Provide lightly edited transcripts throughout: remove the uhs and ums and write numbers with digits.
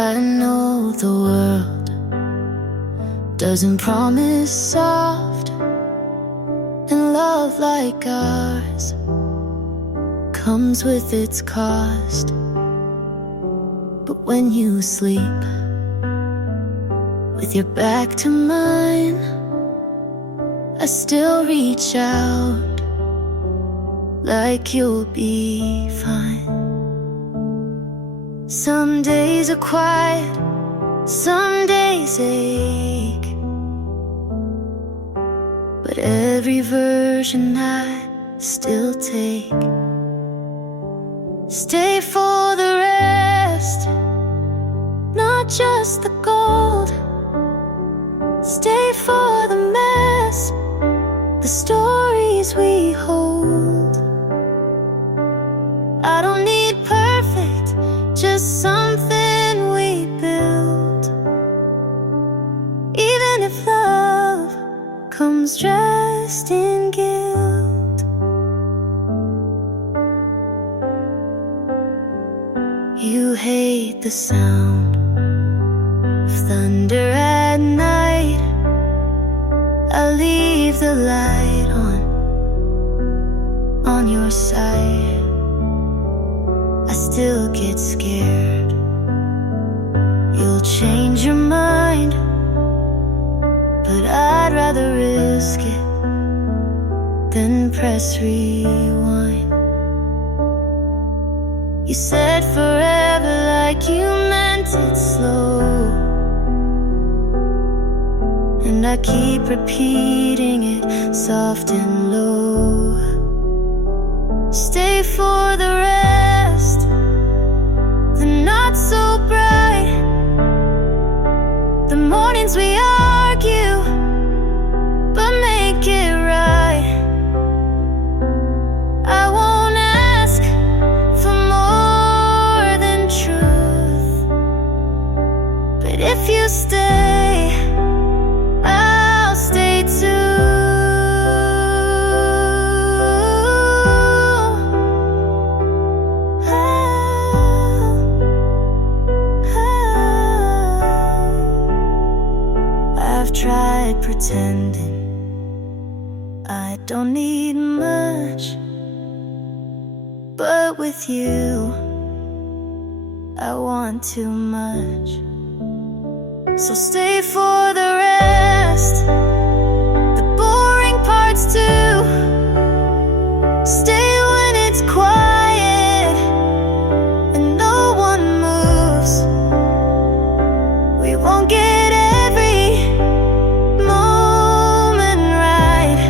I know the world doesn't promise soft, and love like ours comes with its cost. But when you sleep with your back to mine, I still reach out like you'll be fine. Some days are quiet, some days ache, but every version I still take. Stay for the rest, not just the gold. Stay for the mess, the stories we hold. I don't need perfect, just something we build. Even if love comes dressed in guilt. You hate the sound of thunder at night. I leave the light on your side. I still get scared you'll change your mind, but I'd rather risk it than press rewind. You said forever like you meant it slow, and I keep repeating it soft and low. Stay for the rest, the not so bright, the mornings we argue but make it right. I won't ask for more than truth, but if you stay, I'll stay too. I've tried pretending I don't need much, but with you I want too much. So stay for the rest, the boring parts too. Stay when it's quiet and no one moves. We won't get every moment right,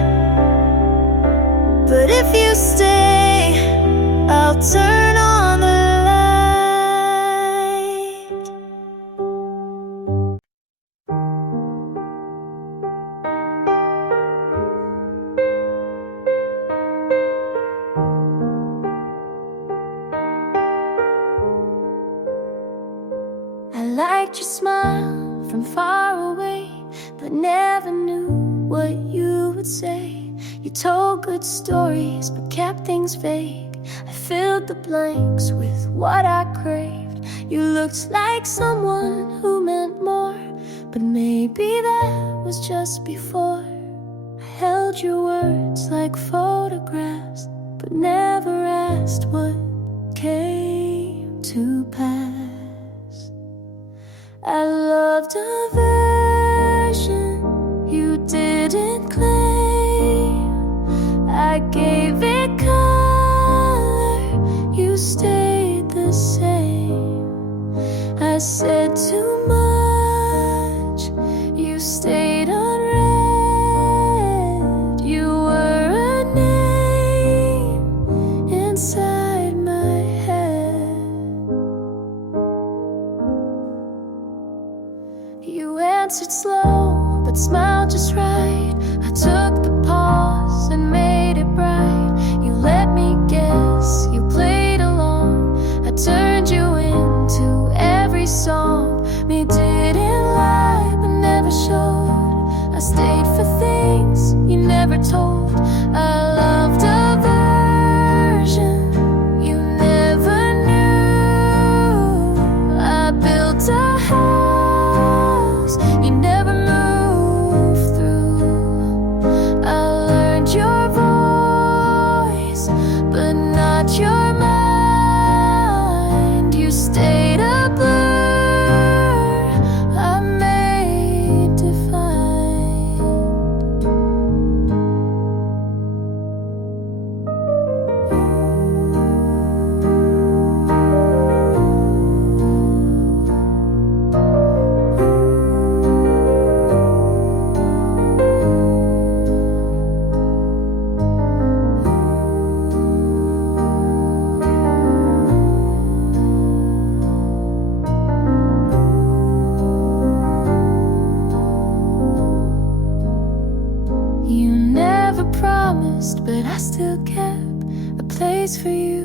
but if you stay, I'll turn on the light. I liked your smile from far away, but never knew what you would say. You told good stories, but kept things vague. I filled the blanks with what I craved. You looked like someone who meant more, but maybe that was just before. I held your words like photographs, but never asked what came to pass. I loved a version you didn't claim. I gave it color, you stayed the same. I said too much, you stayed unread. You were a name inside my head. You answered slow, but smiled just right. I took the pause and made it bright. place for you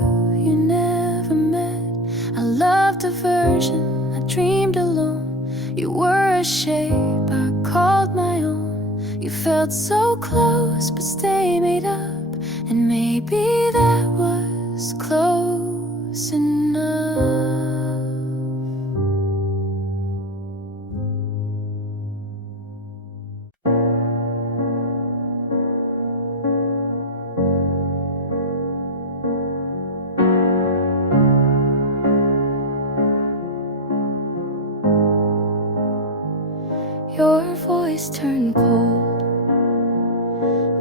you never met. I loved a version I dreamed alone. You were a shape I called my own. You felt so close but stay made up, and maybe that was close enough. Your voice turned cold,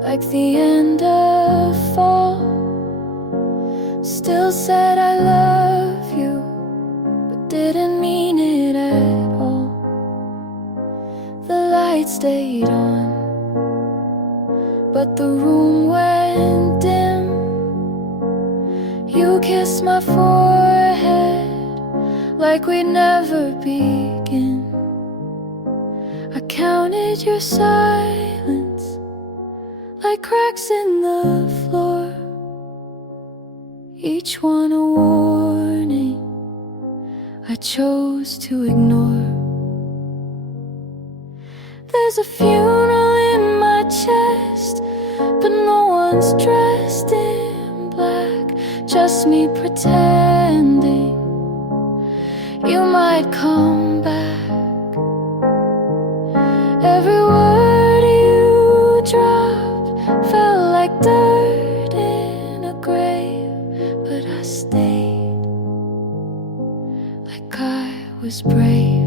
like the end of fall. Still said I love you, but didn't mean it at all. The light stayed on, but the room went dim. You kissed my forehead like we'd never begin. I counted your silence like cracks in the floor, each one a warning I chose to ignore. There's a funeral in my chest, but no one's dressed in black, just me pretending you might come back. Every word you dropped felt like dirt in a grave, but I stayed like I was brave.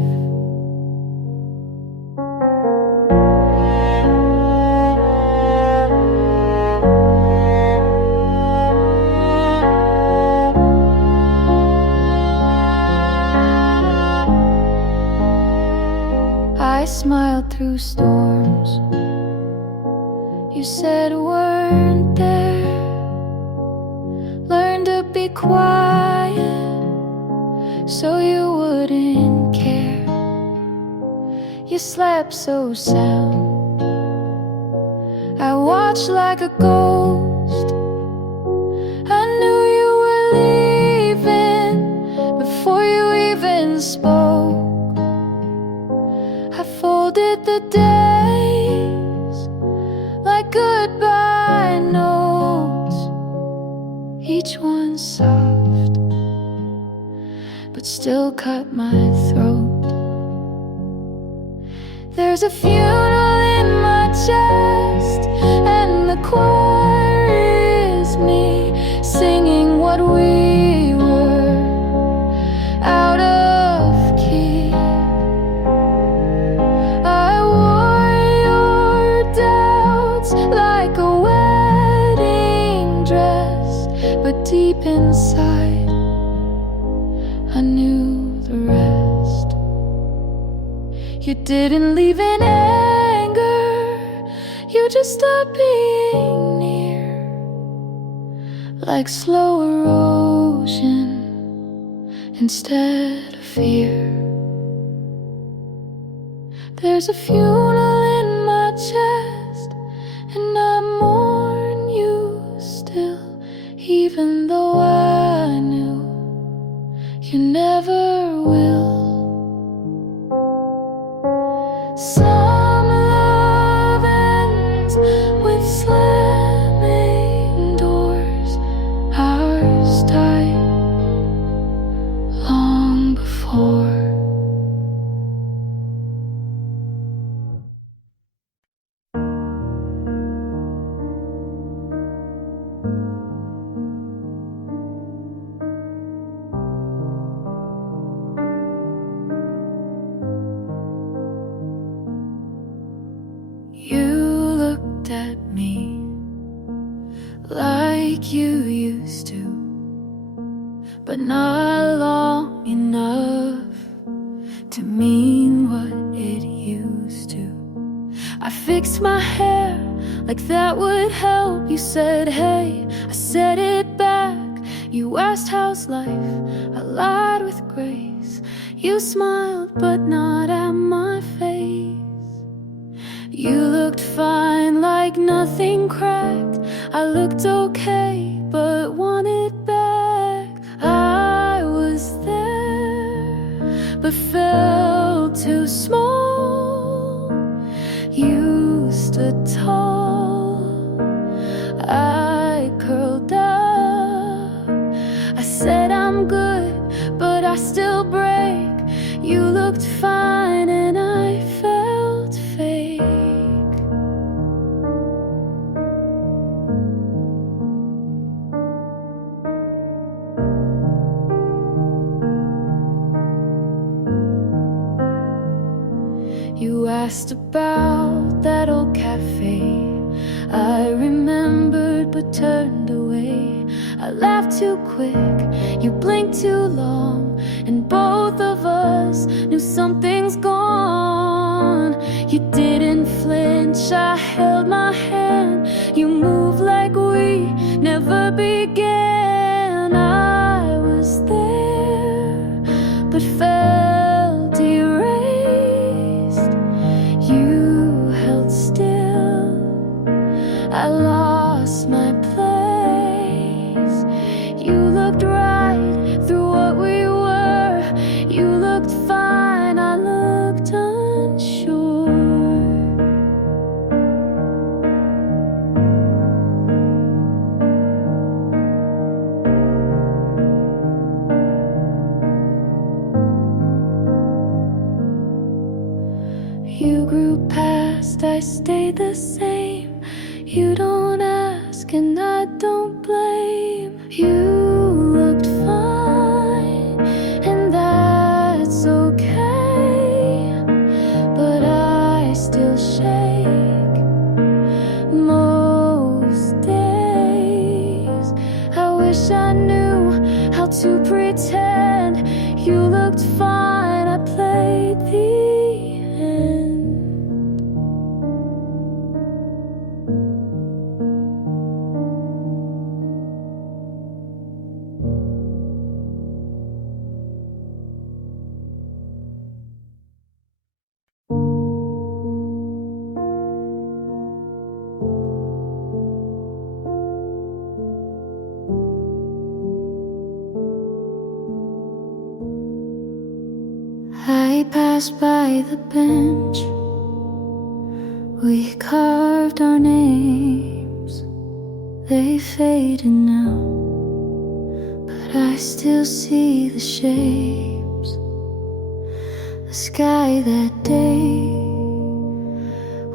I smiled through storms you said weren't there. Learned to be quiet so you wouldn't care. You slept so sound, I watched like a ghost. I knew you were leaving before you even spoke. I folded the days like goodbye notes, each one soft but still cut my throat. There's a funeral in my chest, and the choir is me singing what we were, out of key. I wore your doubts like a wedding dress, but deep inside I knew the rest. You didn't leave in anger, you just stopped being near, like slow erosion instead of fear. There's a funeral in my chest, and I mourn you still, even though I knew you never will. Some love ends with slamming doors, ours died long before. You looked at me like you used to, but not long enough to mean what it used to. I fixed my hair like that would help. You said, hey, I said it back. You asked how's life, I lied with grace. You smiled but not at my face. You looked fine like nothing cracked. I looked okay but wanted asked about that old cafe. I remembered but turned away. I laughed too quick, you blinked too long, and both of us knew something's gone. You didn't flinch, I held my hand. You moved like we never began. I was there, but felt erased. You held still, I lost my place. You looked right through what we were. You looked fine, I looked unsure. You grew past, I stayed the same. You don't ask and I don't blame. You looked fine and that's okay, but I still shake most days. I wish I knew how to pretend. You looked fine, I played the end. I passed by the bench. We carved our names. They faded now, but I still see the shapes. The sky that day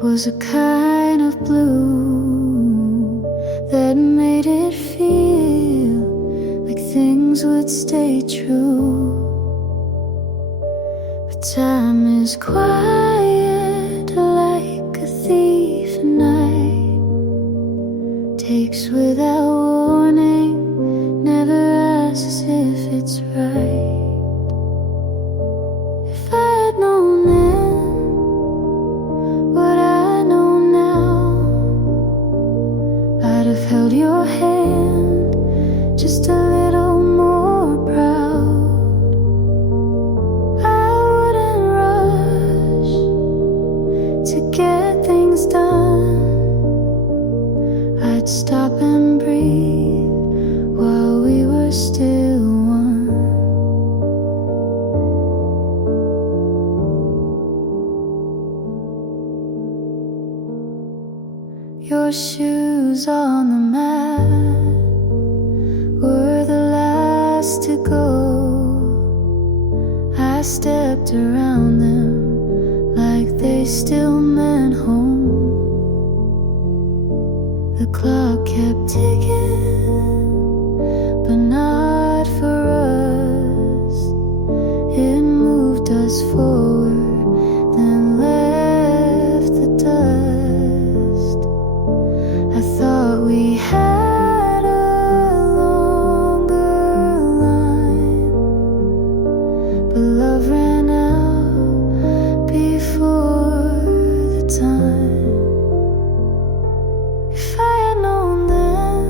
was a kind of blue that made it feel like things would stay true. Time is quiet like a thief at night, takes without warning, never asks if it's right. If I had known then what I know now, I'd have held your hand just a little more proud. To get things done, I'd stop and breathe while we were still one. Your shoes on the mat were the last to go. I stepped around them like they still meant home. The clock kept ticking, but not for us. It moved us forward, then left the dust. I thought we had a longer line, but love ran out before the time. If I had known then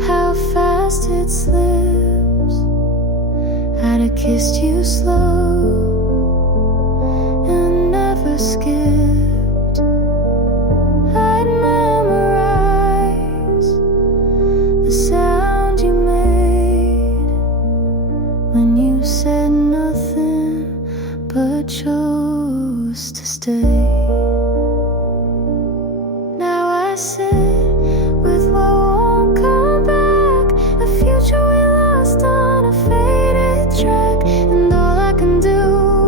how fast it slips, I'd have kissed you slow and never skipped. I'd memorize the sound you made when you said nothing but chose to stay. Now I sit with what won't come back, a future we lost on a faded track, and all I can do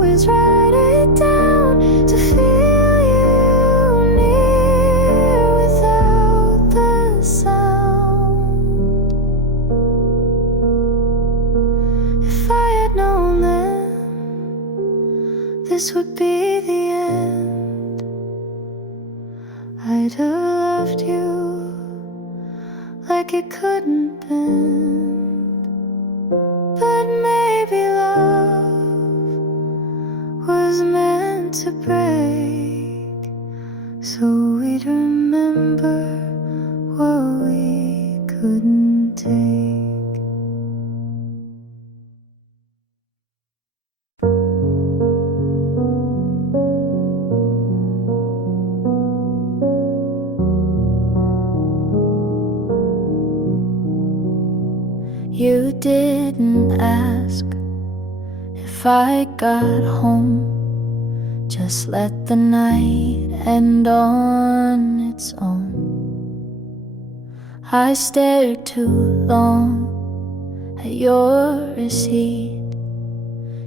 is write it down to feel you near without the sound. If I had known then this would be the end, I'd have loved you like it couldn't bend. But maybe love was meant to break, so we'd remember what we couldn't take. You didn't ask if I got home, just let the night end on its own. I stared too long at your receipt.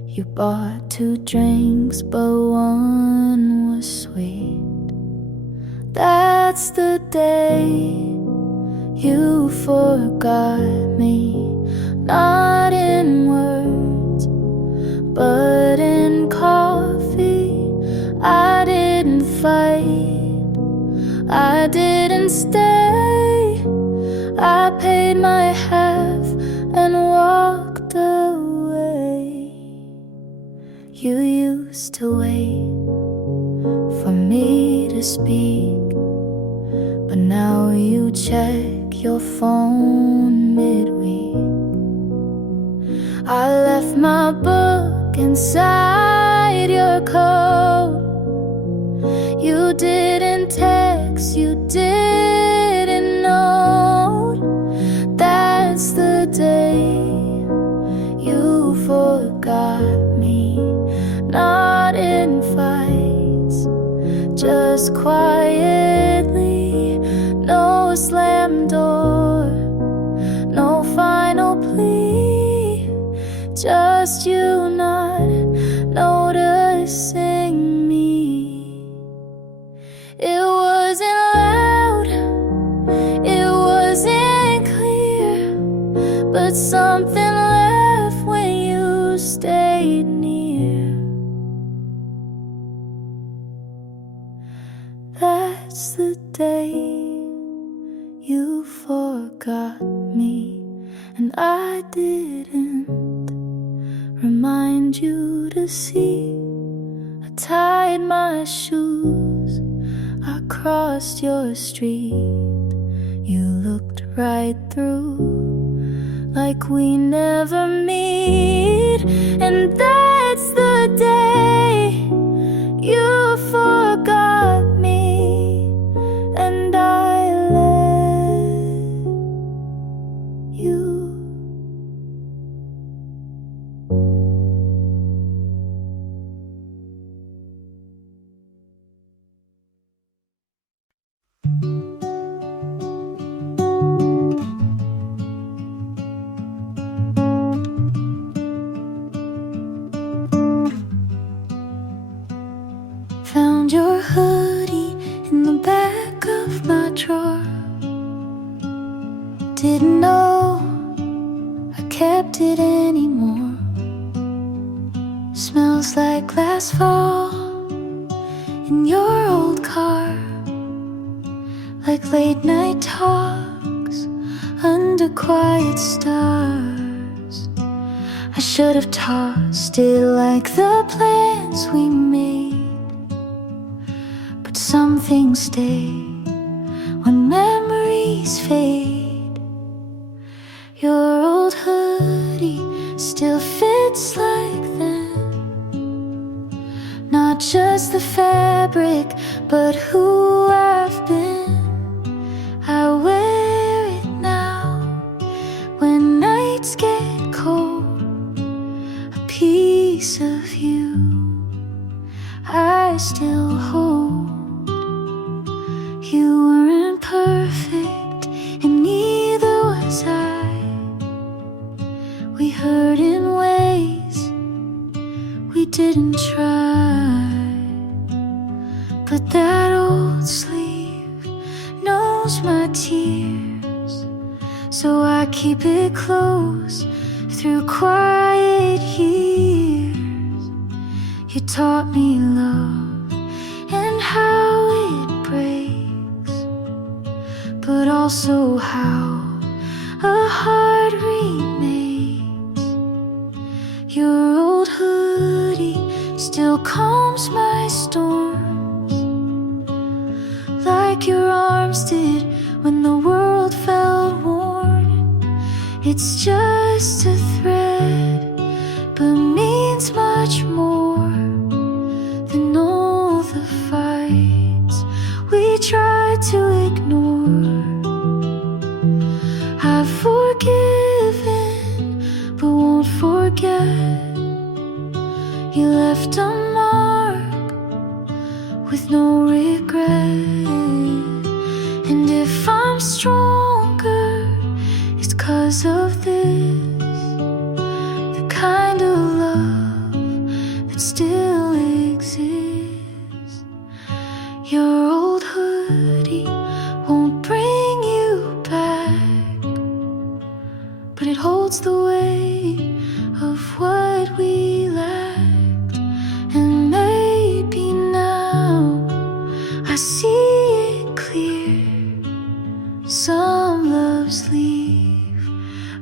You bought 2 drinks, but one was sweet. That's the day you forgot me, not in words, but in coffee. I didn't fight, I didn't stay. I paid my half and walked away. You used to wait for me to speak, but now you check your phone midweek. I left my book inside your coat. You didn't text, you didn't note. That's the day you forgot me, not in fights, just quietly. No slam door, no final plea, just you not noticing me. It wasn't loud, it wasn't clear, but something left when you stayed near. That's the day you forgot me, and I didn't remind you to see. I tied my shoes, I crossed your street. You looked right through, like we never meet. And that's the day you forgot me, and I let you. Found your hoodie in the back of my drawer. Didn't know I kept it anymore. Smells like last fall in your old car, like late night talks under quiet stars. I should have tossed it like the plans we made, but some things stay when memories fade. Your old hoodie still fits like then, not just the fabric, but who I've been. I wear it now when nights get cold, a piece of you I still hold. You weren't perfect, and neither was I. We hurt in ways we didn't try, but that old sleeve knows my tears, so I keep it close through quiet years. You taught me love and how it breaks, but also how a heart remains. Your old hoodie still calms my storms, like your arms did when the world felt worn. It's just a thread, but means much more than all the fights we tried to ignore. I've forgiven, but won't forget. You left a mark with no regret. And if I'm stronger, it's 'cause of this, the kind of love that still exists. Your old hoodie won't bring you back, but it holds the weight of what we lacked. And maybe now I see it clear. Some loves leave,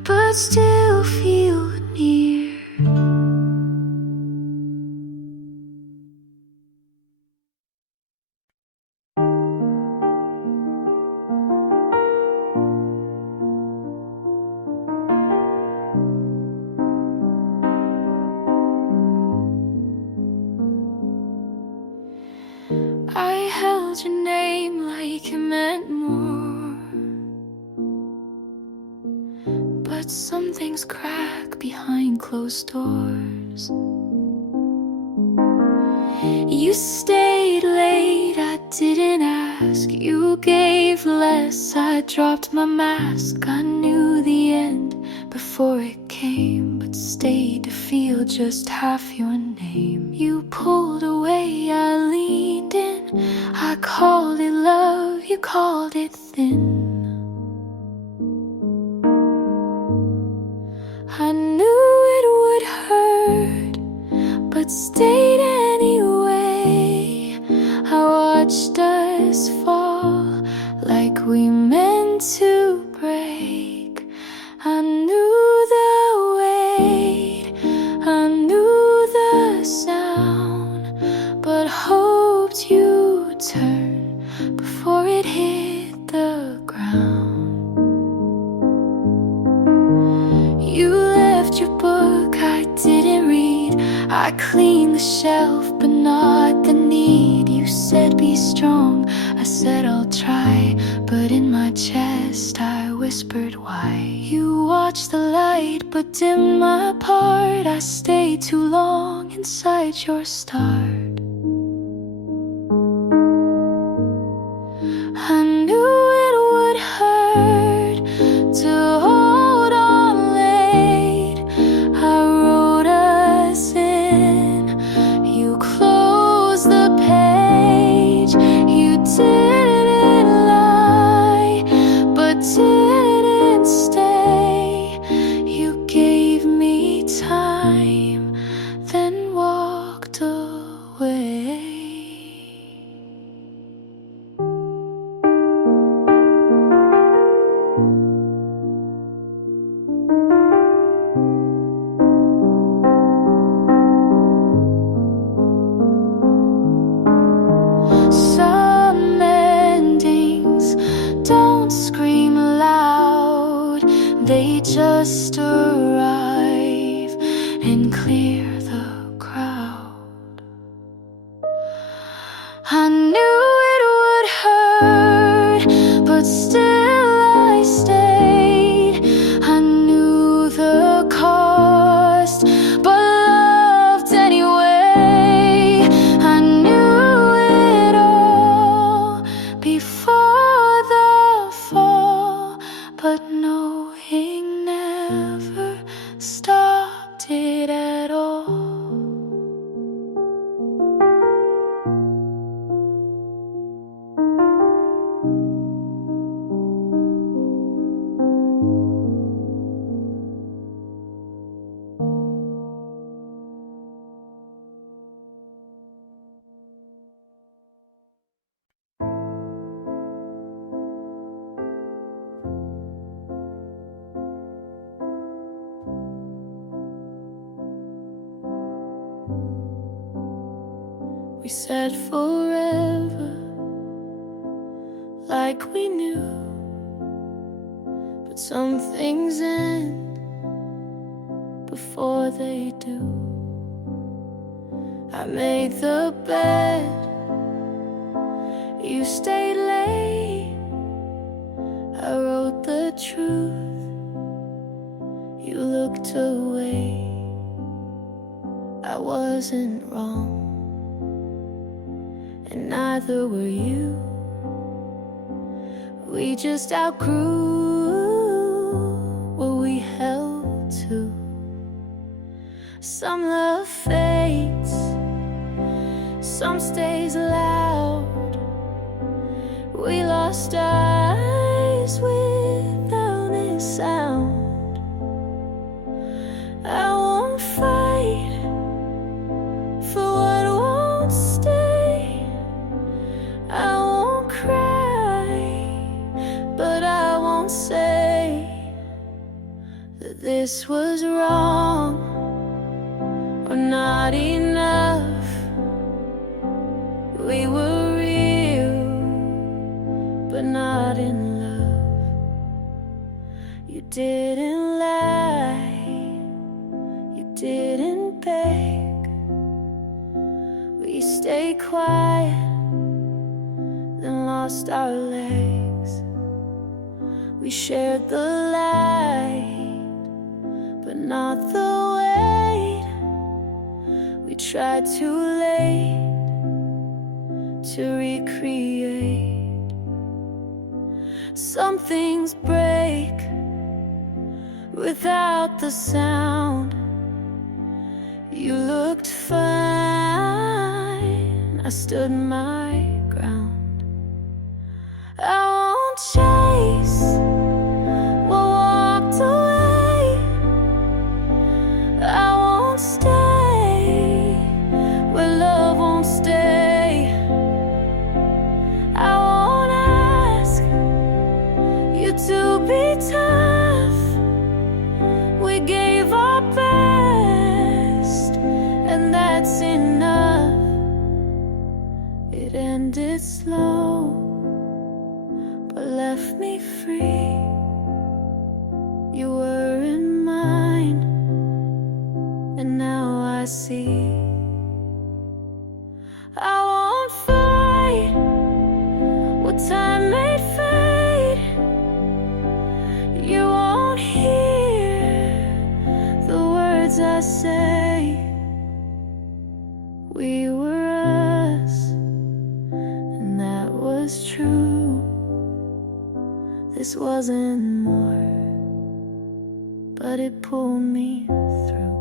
but still feel near. I held your name like it meant more, but some things crack behind closed doors. You stayed late, I didn't ask. You gave less, I dropped my mask. I knew the end before it came, but stayed to feel just half your name. You pulled away, I leaned in. I called it love, you called it thin. I knew it would hurt, but stayed anyway. I watched us fall like we meant to break. I knew the weight, I knew the sound, but hoped you'd turn before it hit the ground. You left your book I didn't read. I cleaned the shelf, but not the need. You said be strong, I said I'll try, but in my chest I whispered why. You watched the light, but dimmed my part. I stayed too long inside your start. I knew it would hurt to hold on late. I wrote us in, you closed the page. You didn't lie, but didn't stay. You gave me time, then walked away. Some endings don't scream loud, they just arrive and clear the crowd. I knew it would hurt, but still I stayed. I knew the cost, but loved anyway. I knew it all before the fall, but knowing never stopped it at all. We said forever, like we knew, but some things end before they do. I made the bed, you stayed late. I wrote the truth, you looked away. I wasn't wrong, and neither were you. We just outgrew what we held to. Some love fades, some stays loud. We lost eyes without a sound. I won't fight for what won't stay. I won't cry, but I won't say that this was wrong or not enough. We were real, but not in love. You didn't lie, you didn't beg. We stayed quiet, then lost our legs. We shared the light, but not the weight. We tried too late to recreate. Some things break without the sound. You looked fine, I stood my ground. I won't chase what walked away. I won't stay where love won't stay. I won't ask you to be tough. We gave our best, and that's enough. It ended slow, but left me free. You weren't mine, and now I see. I won't fight what time made fade. You won't hear the words I say. We were us, and that was true. This wasn't more, but it pulled me through.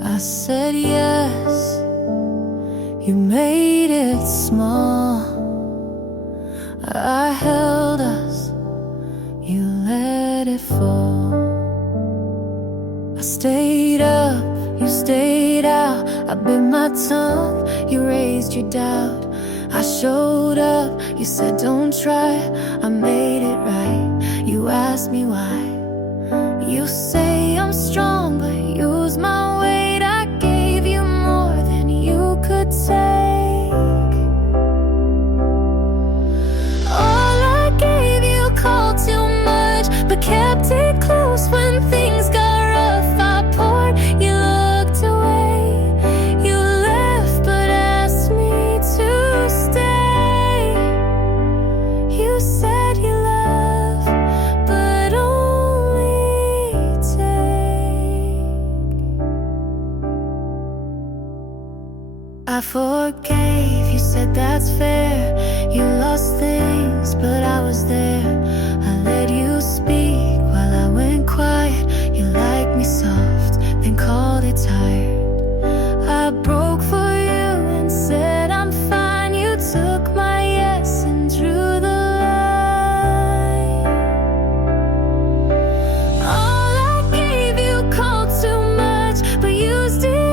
I said yes, you made it small. I held us, you let it fall. I stayed up, you stayed out. I bit my tongue, you raised your doubt. I showed up, you said don't try. I made it right, you asked me why. You say I'm strong, but use my weight. I gave you more than you could take. All I gave you called too much, but kept it close when things got rough. I poured, you looked away. You left, but asked me to stay. You said you love, but only take. I forgave, you said that's fair. You lost things, but I was there. I let you speak while I went quiet. You liked me soft, then called it tired. I broke for you and said I'm fine. You took my yes and drew the line. All I gave you called too much, but used it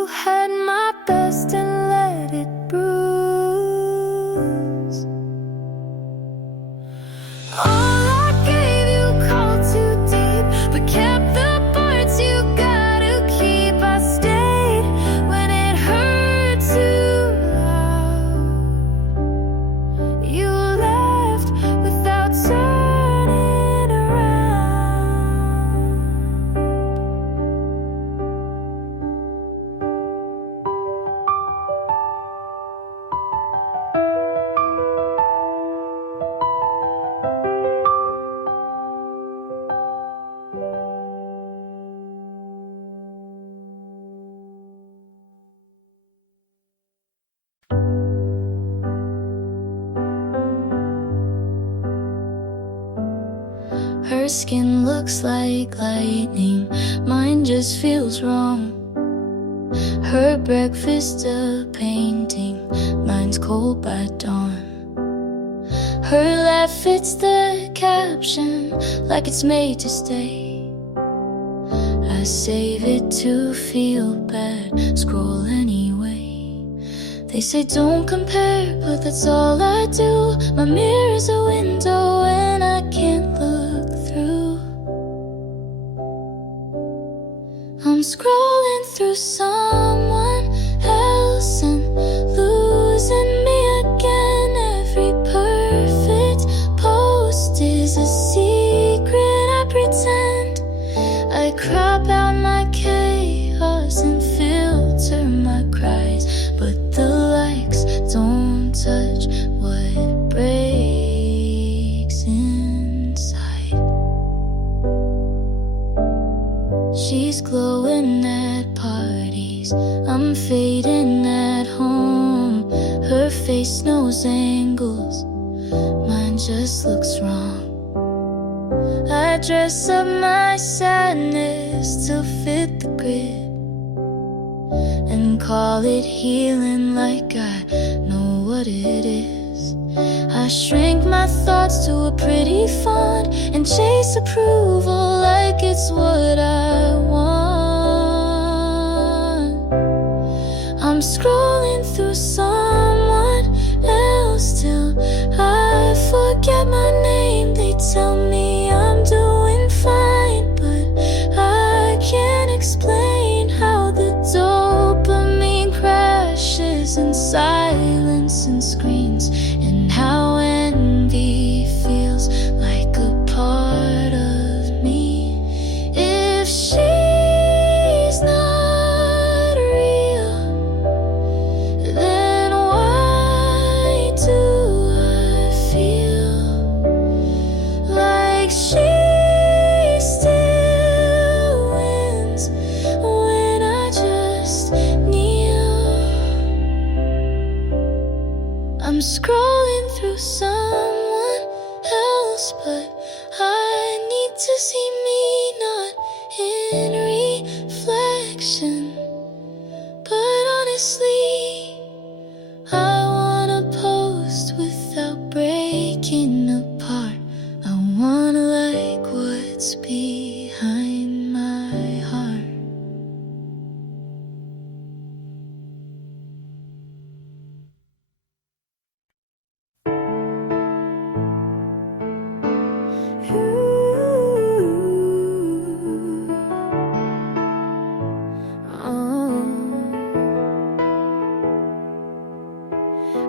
You had my best and let it bruise. All I gave you called too deep, but kept the parts you gotta keep. I stayed when it hurt too loud. You left without turning around. Her skin looks like lightning, mine just feels wrong. Her breakfast a painting, mine's cold by dawn. Her laugh fits the caption like it's made to stay. I save it to feel bad, scroll anyway. They say don't compare, but that's all I do. My mirror's a window and I can't look through. I'm scrolling through someone else and losing me again. Every perfect post is a secret I pretend. I crop out my chaos and filter my cries, but the likes don't touch what breaks inside. She's glowing at parties, I'm fading at home. Her face knows angles, mine just looks wrong. I dress up my sadness to fit the grid and call it healing like I know what it is. I shrink my thoughts to a pretty font and chase approval like it's what I want. I'm scrolling through someone else till I forget my name. They tell me I'm doing fine, but I can't explain how the dopamine crashes in silence and screens, and how envy feels like a part of me. If she's not real, then why do I feel like she still wins when I just kneel? I'm scrolling through someone else, but I need to see me not in reflection. But honestly, I wanna post without breaking apart. I wanna like what's behind my heart.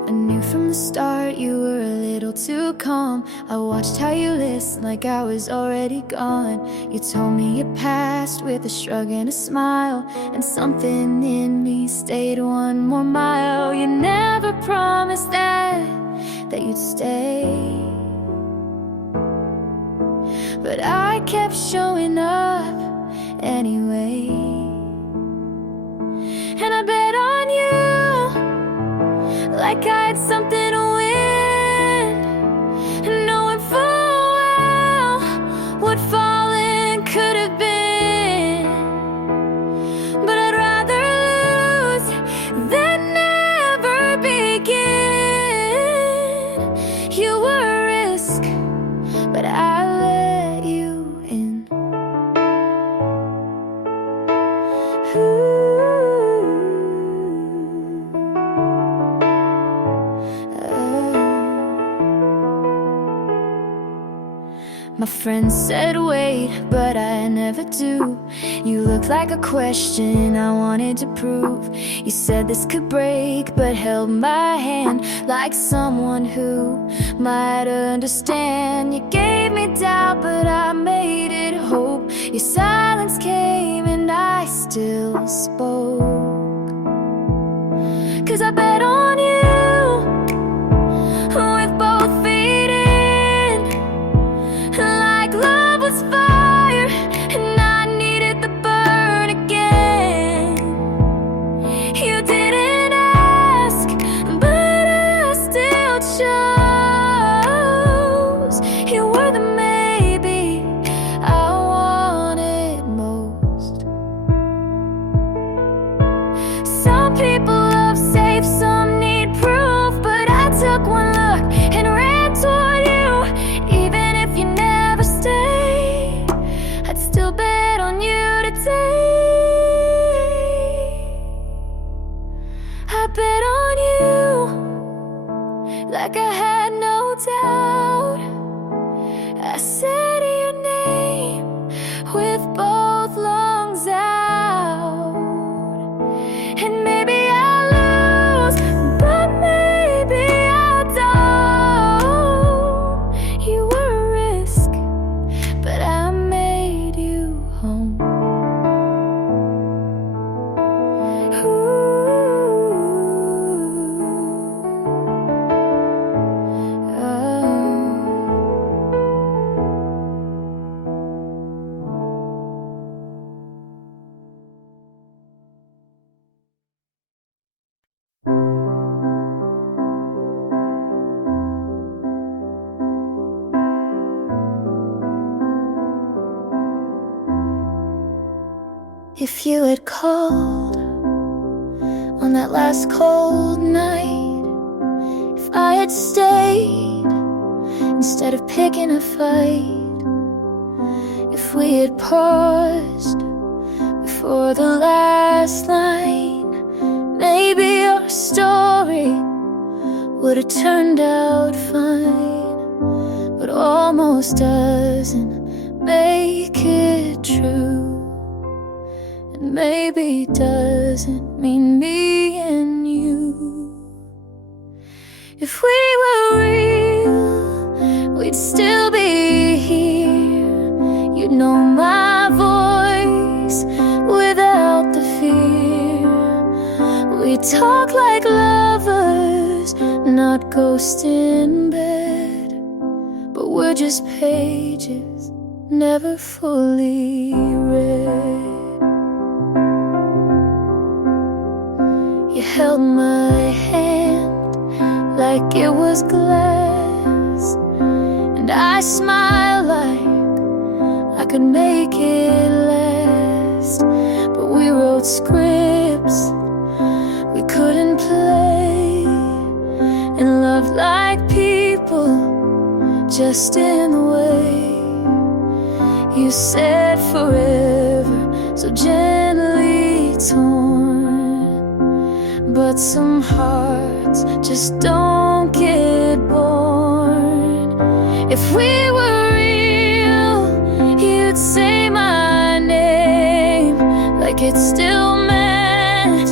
I knew from the start you were a little too calm. I watched how you listened like I was already gone. You told me your past with a shrug and a smile, and something in me stayed one more mile. You never promised that you'd stay, but I kept showing up anyway. And I bet on you like I had something to win, knowing full well what falling could have been. But I'd rather lose than never begin. You were a risk, but I let you in. Ooh. My friend said wait, but I never do. You look like a question I wanted to prove. You said this could break, but held my hand like someone who might understand. You gave me doubt, but I made it hope. Your silence came and I still spoke. 'Cause I bet on you with both feet in, like love was fire and I needed the burn again. You didn't ask, but I still chose. You were the maybe I wanted most. Some people love safe, some need proof, but I took one look and ran toward you. Even if you never stay, I'd still bet on you today. I bet on you like I had no doubt. I said your name with both lungs out. And maybe I'll lose, but maybe I don't. You were a risk, but I made you home. If you had called on that last cold night, if I had stayed instead of picking a fight, if we had paused before the last line, maybe our story would have turned out fine. But almost doesn't make it true. Maybe doesn't mean me and you. If we were real, we'd still be here. You'd know my voice without the fear. We'd talk like lovers, not ghosts in bed. But we're just pages never fully read. You held my hand like it was glass, and I smiled like I could make it last. But we wrote scripts we couldn't play, and loved like people just in the way. You said forever, so gently torn, but some hearts just don't get born. If we were real, you'd say my name like it still meant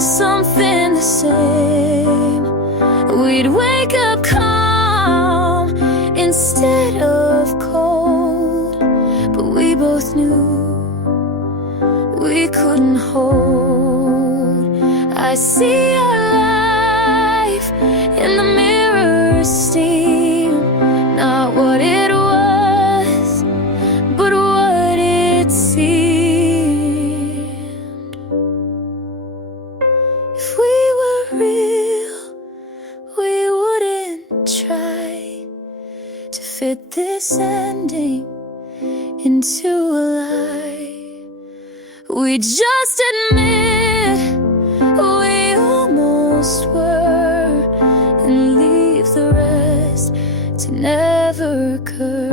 something the same. We'd wake up calm instead of cold, but we both knew we couldn't hold. I see our life in the mirror steam, not what it was, but what it seemed. If we were real, we wouldn't try to fit this ending into a lie. We just admit we almost were, and leave the rest to never occur.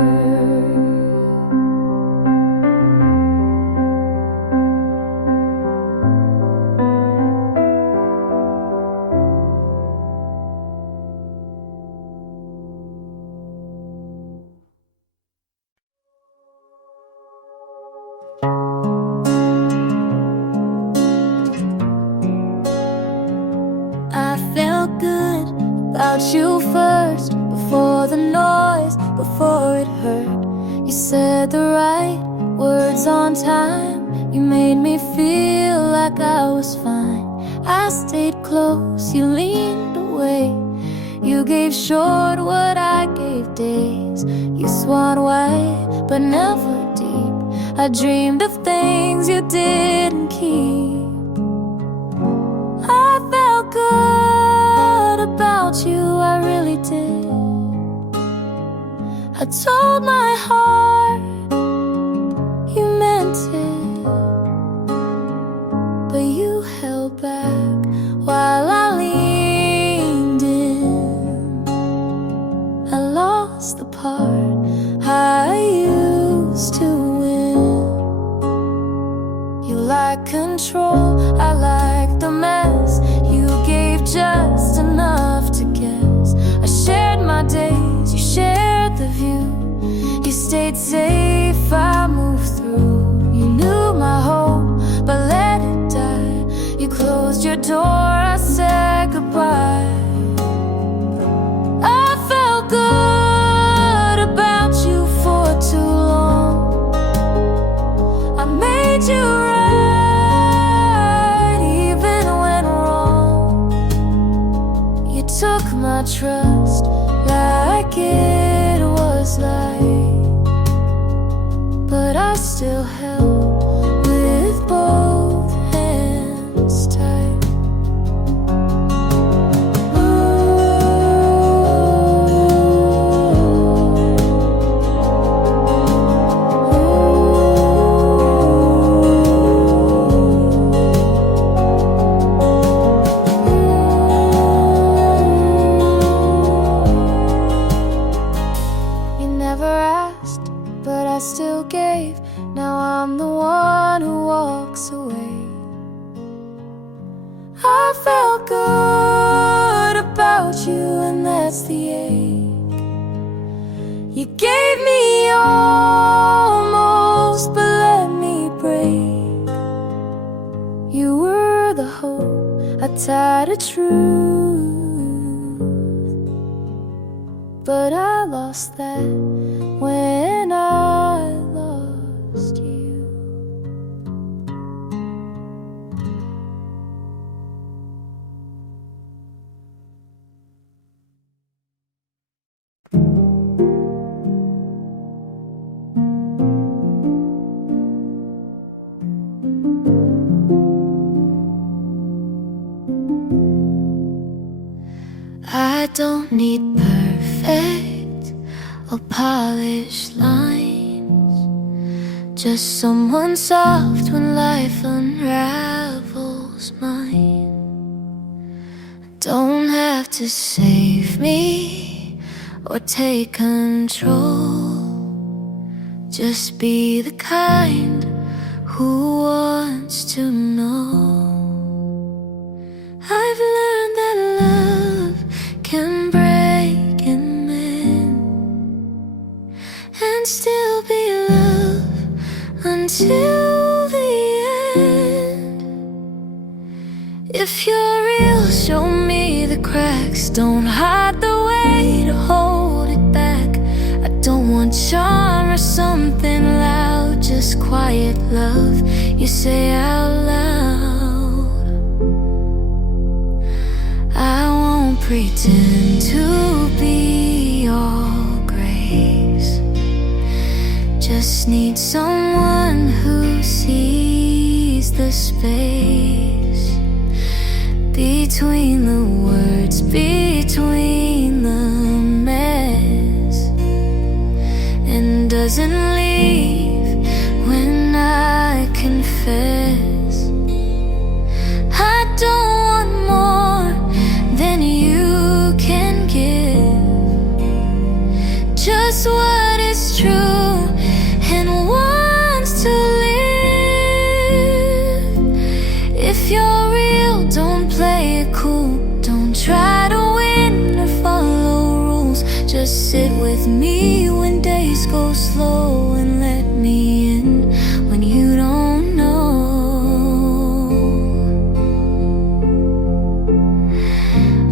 about you first, before the noise, before it hurt. You said the right words on time. You made me feel like I was fine. I stayed close, you leaned away. You gave short what I gave days. You swam wide, but never deep. I dreamed of things you didn't keep. I felt good about you, I really did. I told my heart you meant it, but you held back while I leaned in. I lost the part I used to win. You like control, I like the mess. You gave just enough to guess. I shared my days, you shared the view. You stayed safe, I moved through. You knew my hope, but let it die. You closed your door, I said goodbye. I felt good about you for too long. I made you right even when wrong. You took my trust like it was light, but I still held with both hands tight. You never asked, but I still gave. Now I'm the one who walks away. I felt good about you, and that's the ache. You gave me almost, but let me break. You were the hope I tied to truth, but I lost that when I lost you. I don't need perfect or polished lines, just someone soft when life unravels mine. Don't have to save me or take control, just be the kind who wants to know. I've learned that love can break and mend, and still be love until the end. If you're real, show me the cracks. Don't hide the way to hold it back. I don't want charm or something loud, just quiet love you say out loud. I won't pretend to be all grace, just need someone who sees the space between the words, between the mess, and doesn't leave when I confess. I don't want more than you can give, just what is true and wants to live. If you're real, don't play it cool. Don't try to win or follow rules. Just sit with me when days go slow, and let me in when you don't know.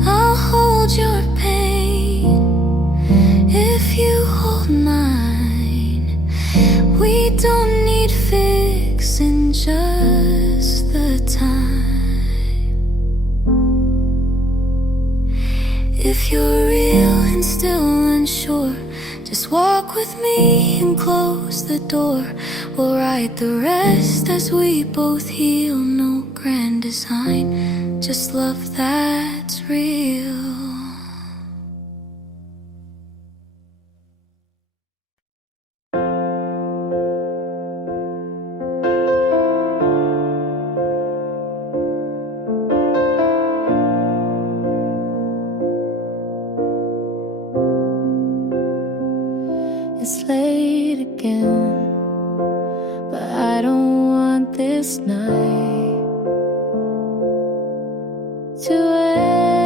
I'll hold your pain If you're real and still unsure, just walk with me and close the door. We'll write the rest as we both heal. No grand design, just love that's real. It's late again, but I don't want this night to end.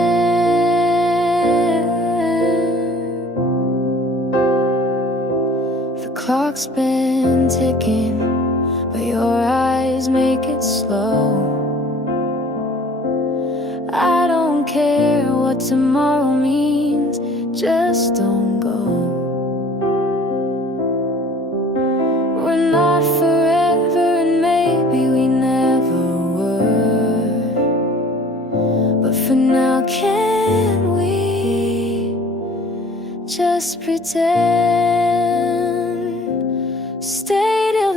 The clock's been ticking, but your eyes make it slow. I don't care what tomorrow means, just don't go. We're not forever, and maybe we never were. But for now, can we just pretend? Stay till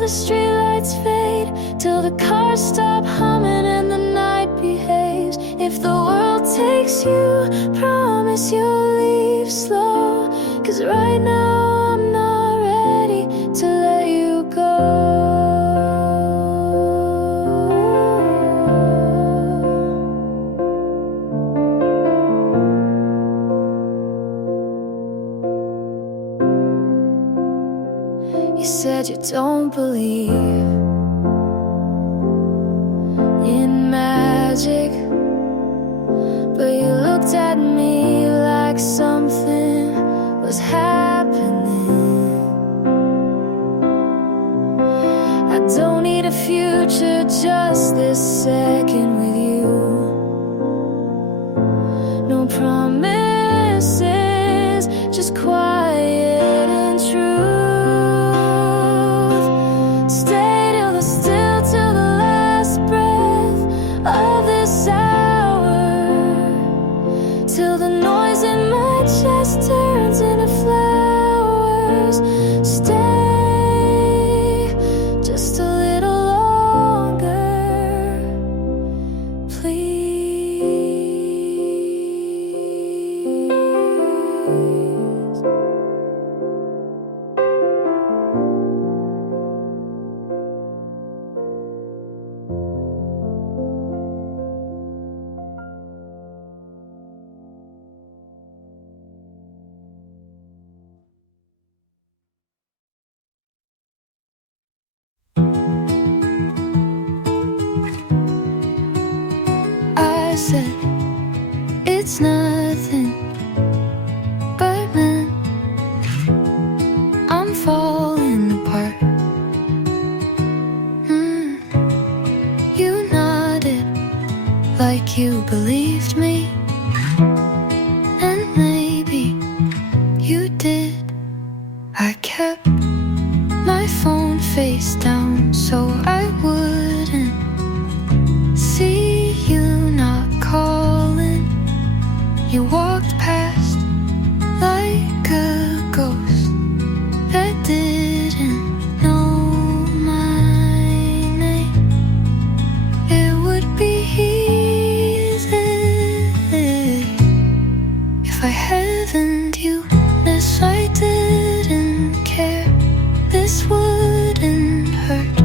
the streetlights fade, till the cars stop humming and the night behaves. If the world takes you, promise you'll leave slow. 'Cause right now I'm not ready to let you go. You said you don't believe in magic, but you looked at me like something was happening. I don't need a future, just this second with you. No promises, just quiet and truth. Stay till the last breath of this hour, till the noise in my chest turns into flowers. Stay just a little longer, please. I said it's nothing, but man, I'm falling apart. You nodded like you believed me, and maybe you did. I kept my phone face down so I wouldn't see you not calling. You walked past like a ghost that didn't know my name. It would be easy if I haven't you. This I didn't care. This wouldn't hurt.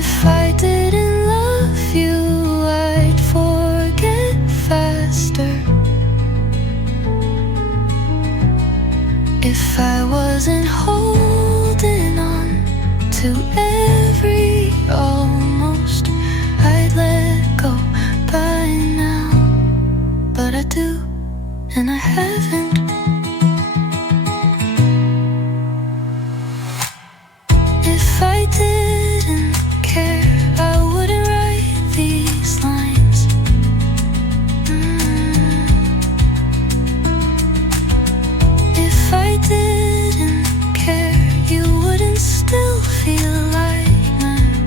If I didn't love you, I'd forget faster. If I wasn't holding on to every almost, I'd let go by now. But I do, and I haven't. If I didn't care, I wouldn't write these lines. If I didn't care, you wouldn't still feel like mine.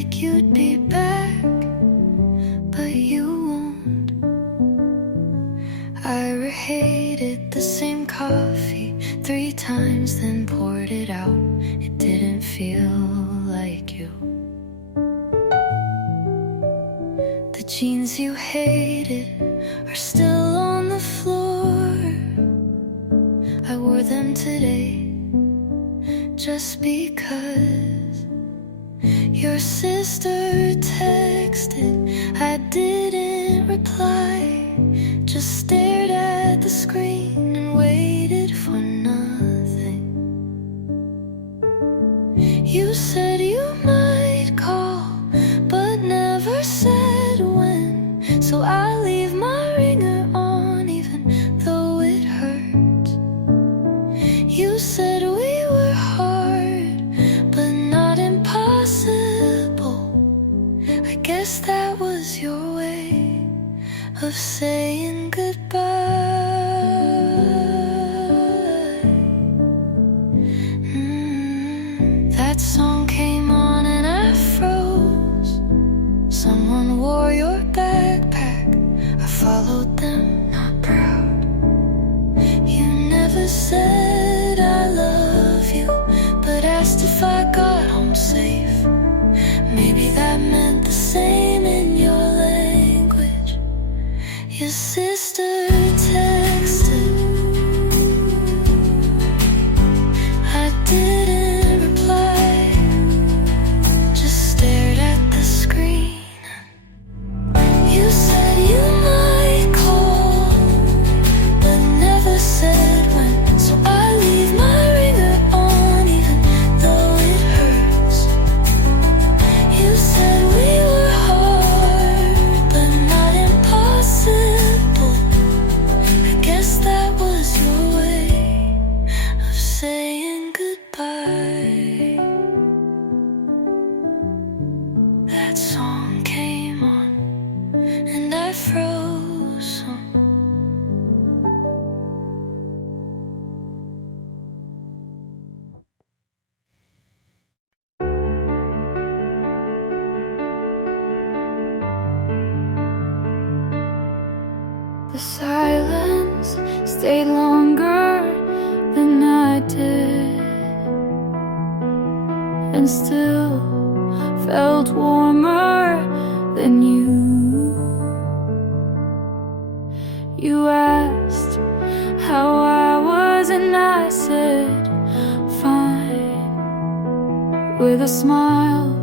like you'd be back, but you won't. I rehated the same coffee 3 times, then poured it out. It didn't feel like you. The jeans you hated are still on the floor. I wore them today just because your sister texted. I didn't reply, just stared at the screen and waited for nothing. You said you might call, but never said when. So I leave my ringer on even though it hurts. You said we were hard, but not impossible. I guess that was your way of saying goodbye. That song came on and I froze. Someone wore your backpack. I followed them, not proud. You never said I love you, but asked if I got home safe. Maybe that meant the same in your language. Your sister texted. I didn't reply, just stared at the screen. You said you might call, but never said when. So I leave my ringer on even though it hurts. You said we were hard, but not impossible. I guess that was your way of saying goodbye. That song came on and I froze. The silence stayed longer than I did, and still felt warmer than you. You asked how I was and I said fine. With a smile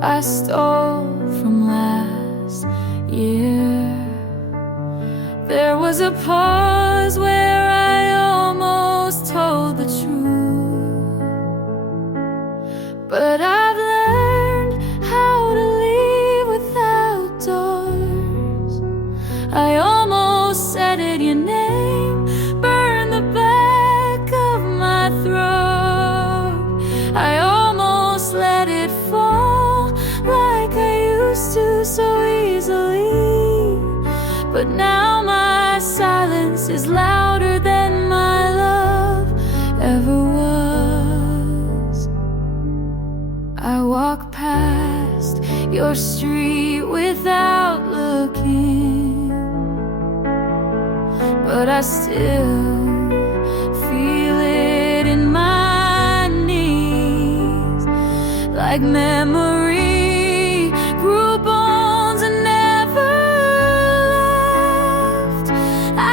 I stole from last year. There was a pause where I almost told the truth, but I've learned how to leave without doors. I almost said it, your name burned the back of my throat. I almost let it fall like I used to so easily, but now my silence is louder than my love ever was. I walk past your street without looking, but I still feel it in my knees, like memory grew bones and never left.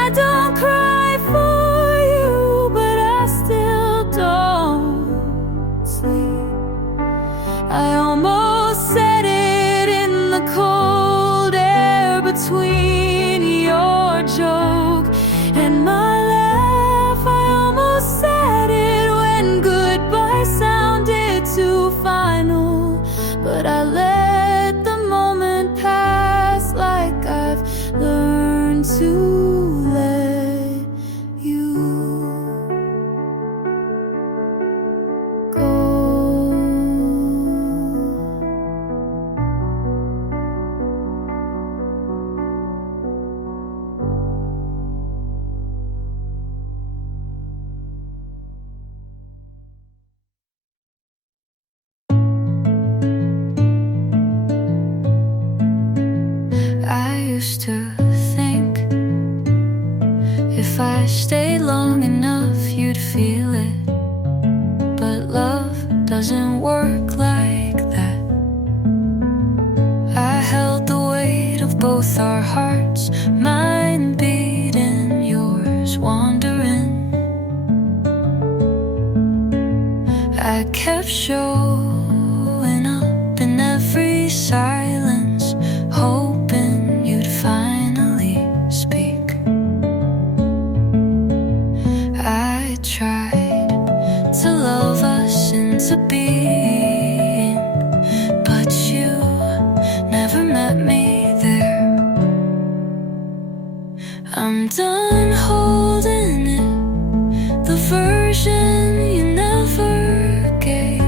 I don't cry for you, but I still don't sleep. I almost said it in the cold air between your joke and my laugh. I almost said it when goodbye sounded too final, but If I stayed long enough, you'd feel it. But love doesn't work like that. I held the weight of both our hearts, mine beating, yours wandering. I kept showing up in every silence, hoping you'd finally speak. I tried to love us into being, but you never met me there. I'm done holding it, the version you never gave.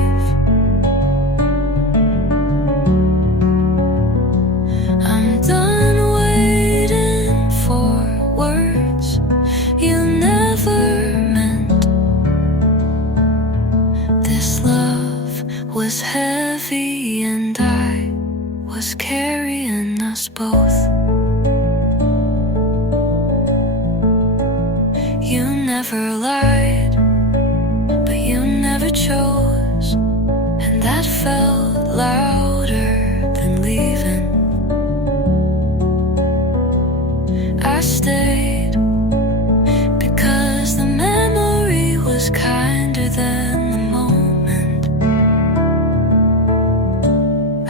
I'm done waiting for words you never meant. This love was heavy and I was carrying us both. You never lied, but you never chose, and that felt louder than leaving. I stayed because the memory was kinder than the moment.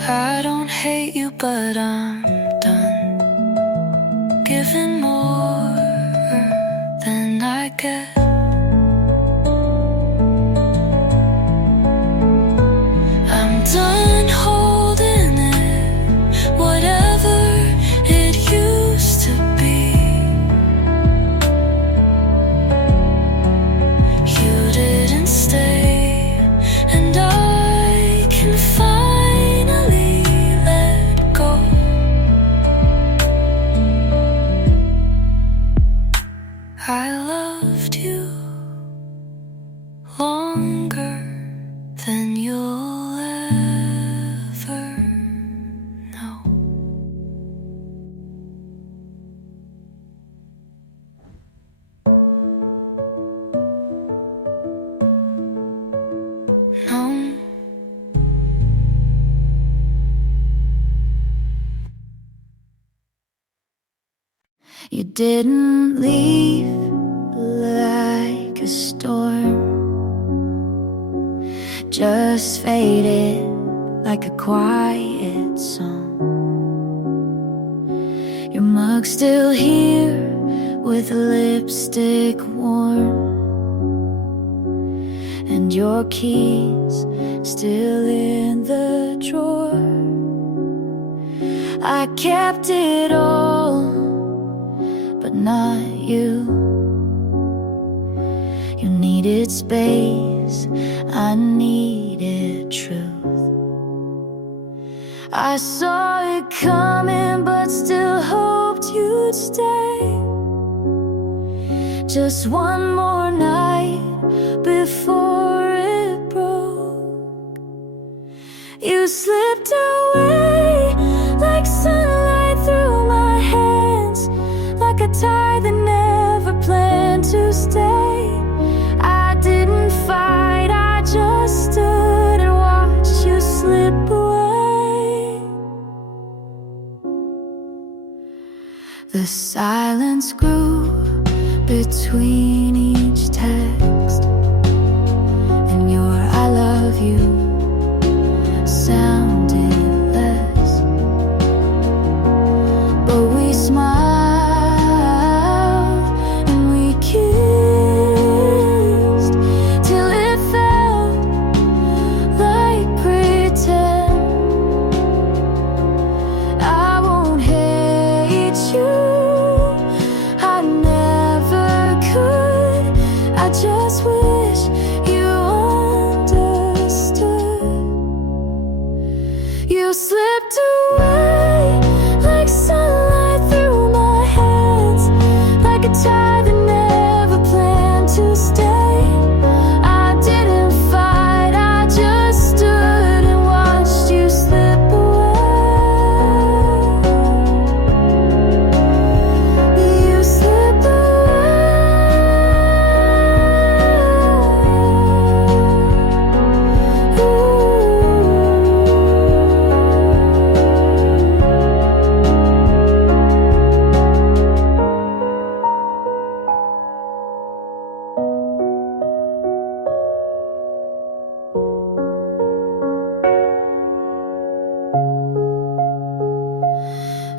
I don't hate you, but I'm done giving more than I get. I'm done holding it, whatever it used to be. You didn't stay, and I can finally let go. I loved you longer than you'll ever know. No. You didn't leave like a storm, just faded like a quiet song. Your mug's still here with lipstick warm, and your keys still in the drawer. I kept it all, but not you. You needed space, I needed truth. I saw it coming, but still hoped you'd stay. Just one more night before it broke. You slipped away like sunlight through my hands, like a tide that never planned to stay. I didn't fight, I just stood and watched you slip away. The silence grew between each text, and your I love you sounded less. But we smiled and we kissed till it felt like pretend. I won't hate you, I never could. I just wish you understood.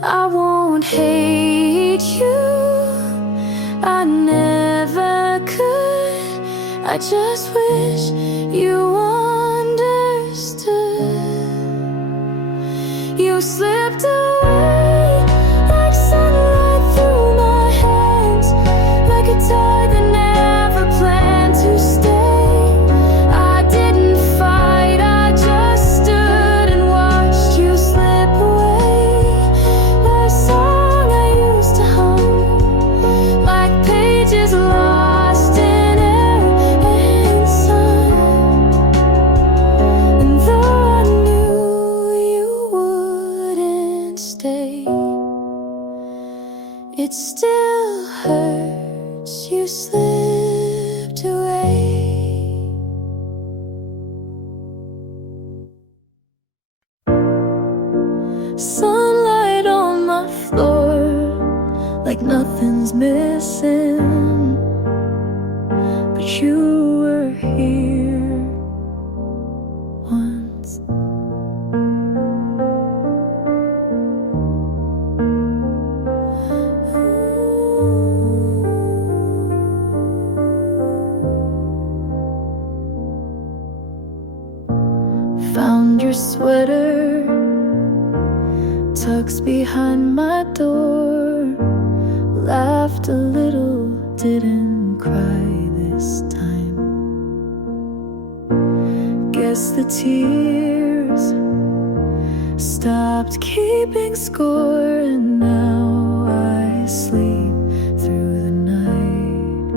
I won't hate you, I never could. I just wish you understood. You slipped away like sunlight through my hands, like a tide that never planned to stay. I didn't fight, I just stood and watched you slip away. The song I used to hum, like pages lost in air and sun. And though I knew you wouldn't stay, it still hurts you slipped away. Sunlight on my floor, like nothing's missing, but you were here once. Found your sweater tucked behind my door, laughed a little, didn't cry this time. Guess the tears stopped keeping score, and now I sleep through the night.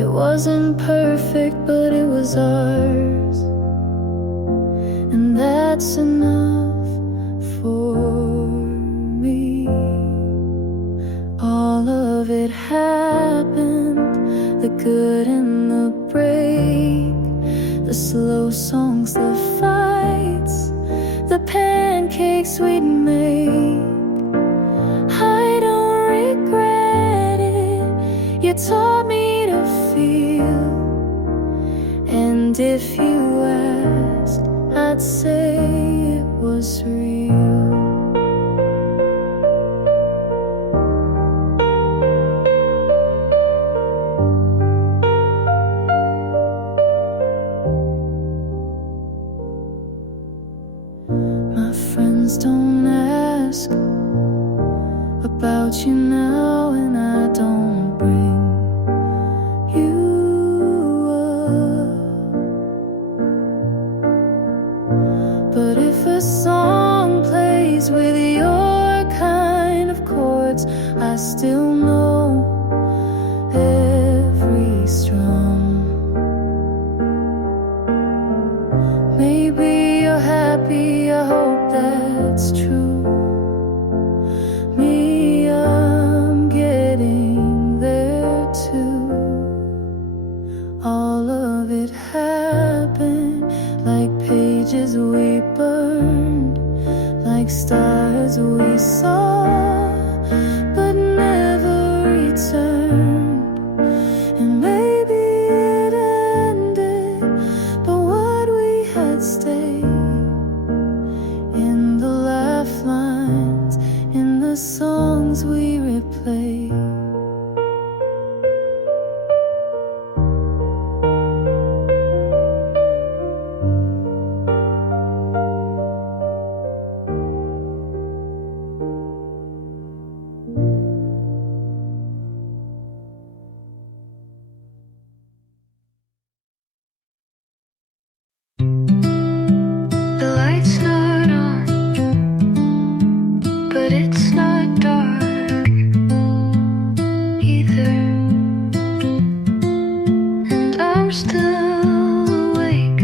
It wasn't perfect, but it was ours, and that's enough for me. All of it happened, the good and the break, the slow songs, the fights, the pancakes we'd make. I don't regret it, you taught me to feel. And if you asked, I'd say it was real. My friends don't ask about you now, and I don't bring you up. But if a song plays with your kind of chords, I still know every strum. Maybe you're happy, I hope that's true. Me, I'm getting there too. All of it happened like pages we burned, like stars we saw but never returned. And maybe it ended, but what we had stayed in the laugh lines, in the songs we replay. The light's not on, but it's not dark either. And I'm still awake.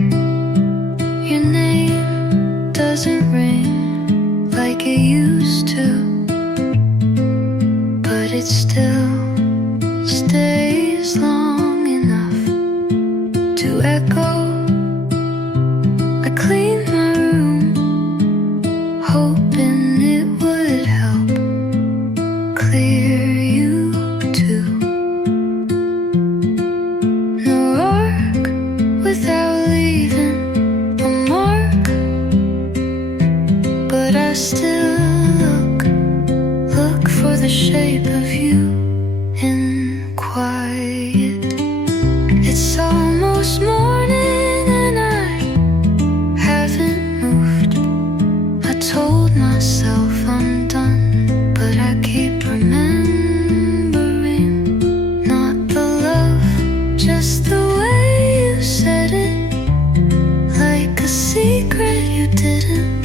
Your name doesn't ring like it used to, but it still stays long enough to echo. I cleaned my room, hoping it would help clear you too. No arc without leaving a mark, but I still look for the shape of you in quiet. It's almost morning and I haven't moved. I told myself I'm done, but I keep remembering. Not the love, just the way you said it, like a secret you didn't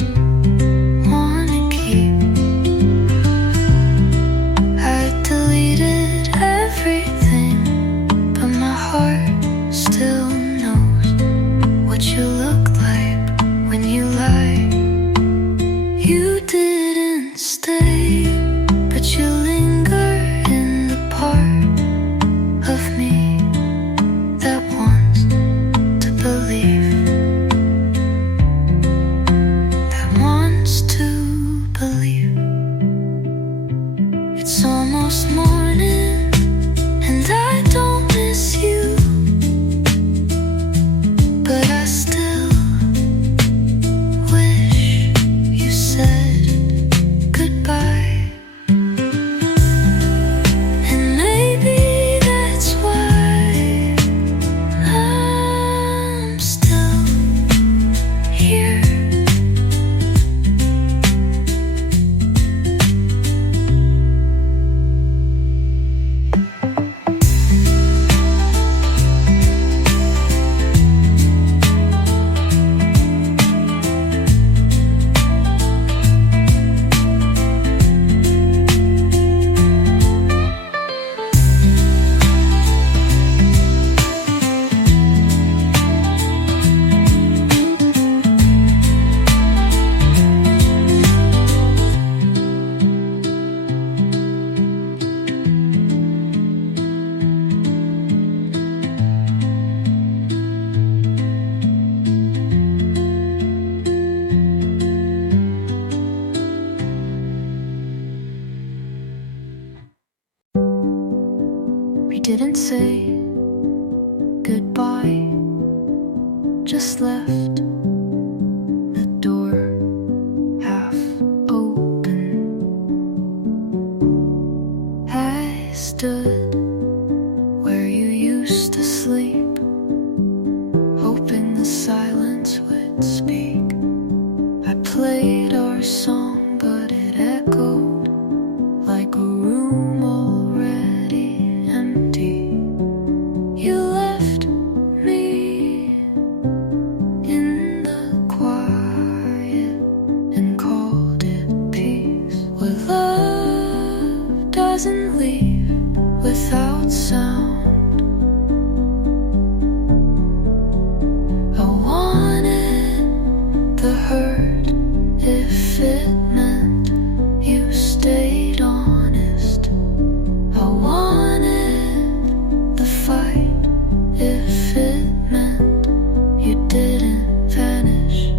wanna keep. I deleted everything, but my heart still knows what you look like when you lie. You didn't stay, but you linger in the part of me that wants to believe, that wants to believe. It's almost morning and I don't miss you, but I still wish you said goodbye. And maybe that's why I'm still here. We didn't say goodbye, just left the door half open. I stood where you used to sleep, hoping the silence would speak. I played our song, but it echoed like a room already empty. You left me in the quiet and called it peace. Where love doesn't leave without sound. I wanted the hurt if it meant you stayed honest. I wanted the fight if it meant you didn't vanish.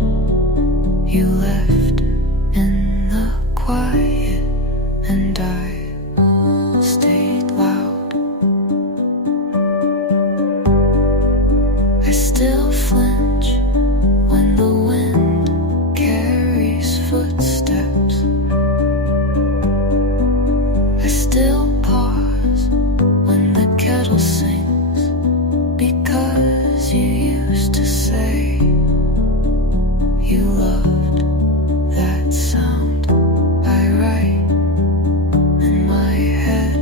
You left in the quiet and I stayed loud. I still flinch when the wind carries footsteps. I still pause when the kettle sings, because you used to say you loved that sound. I write in my head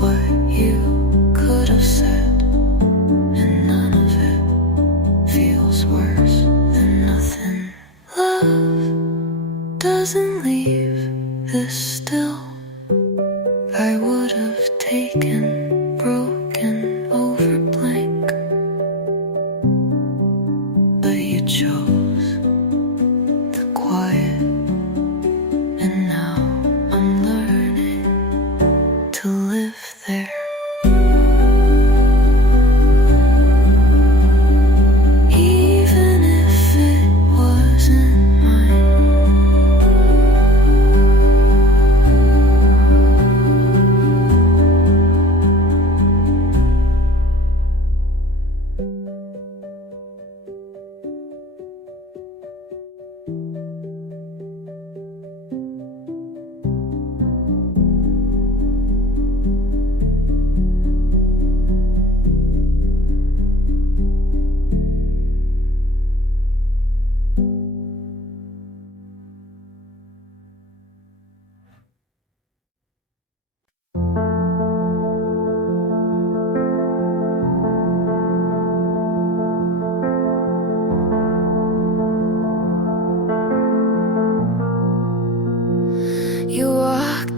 what you could have said, and none of it feels worse than nothing. Love doesn't leave this still. I would have taken broken over blank, but you chose the quiet, and now I'm learning to live there. Even if it wasn't mine,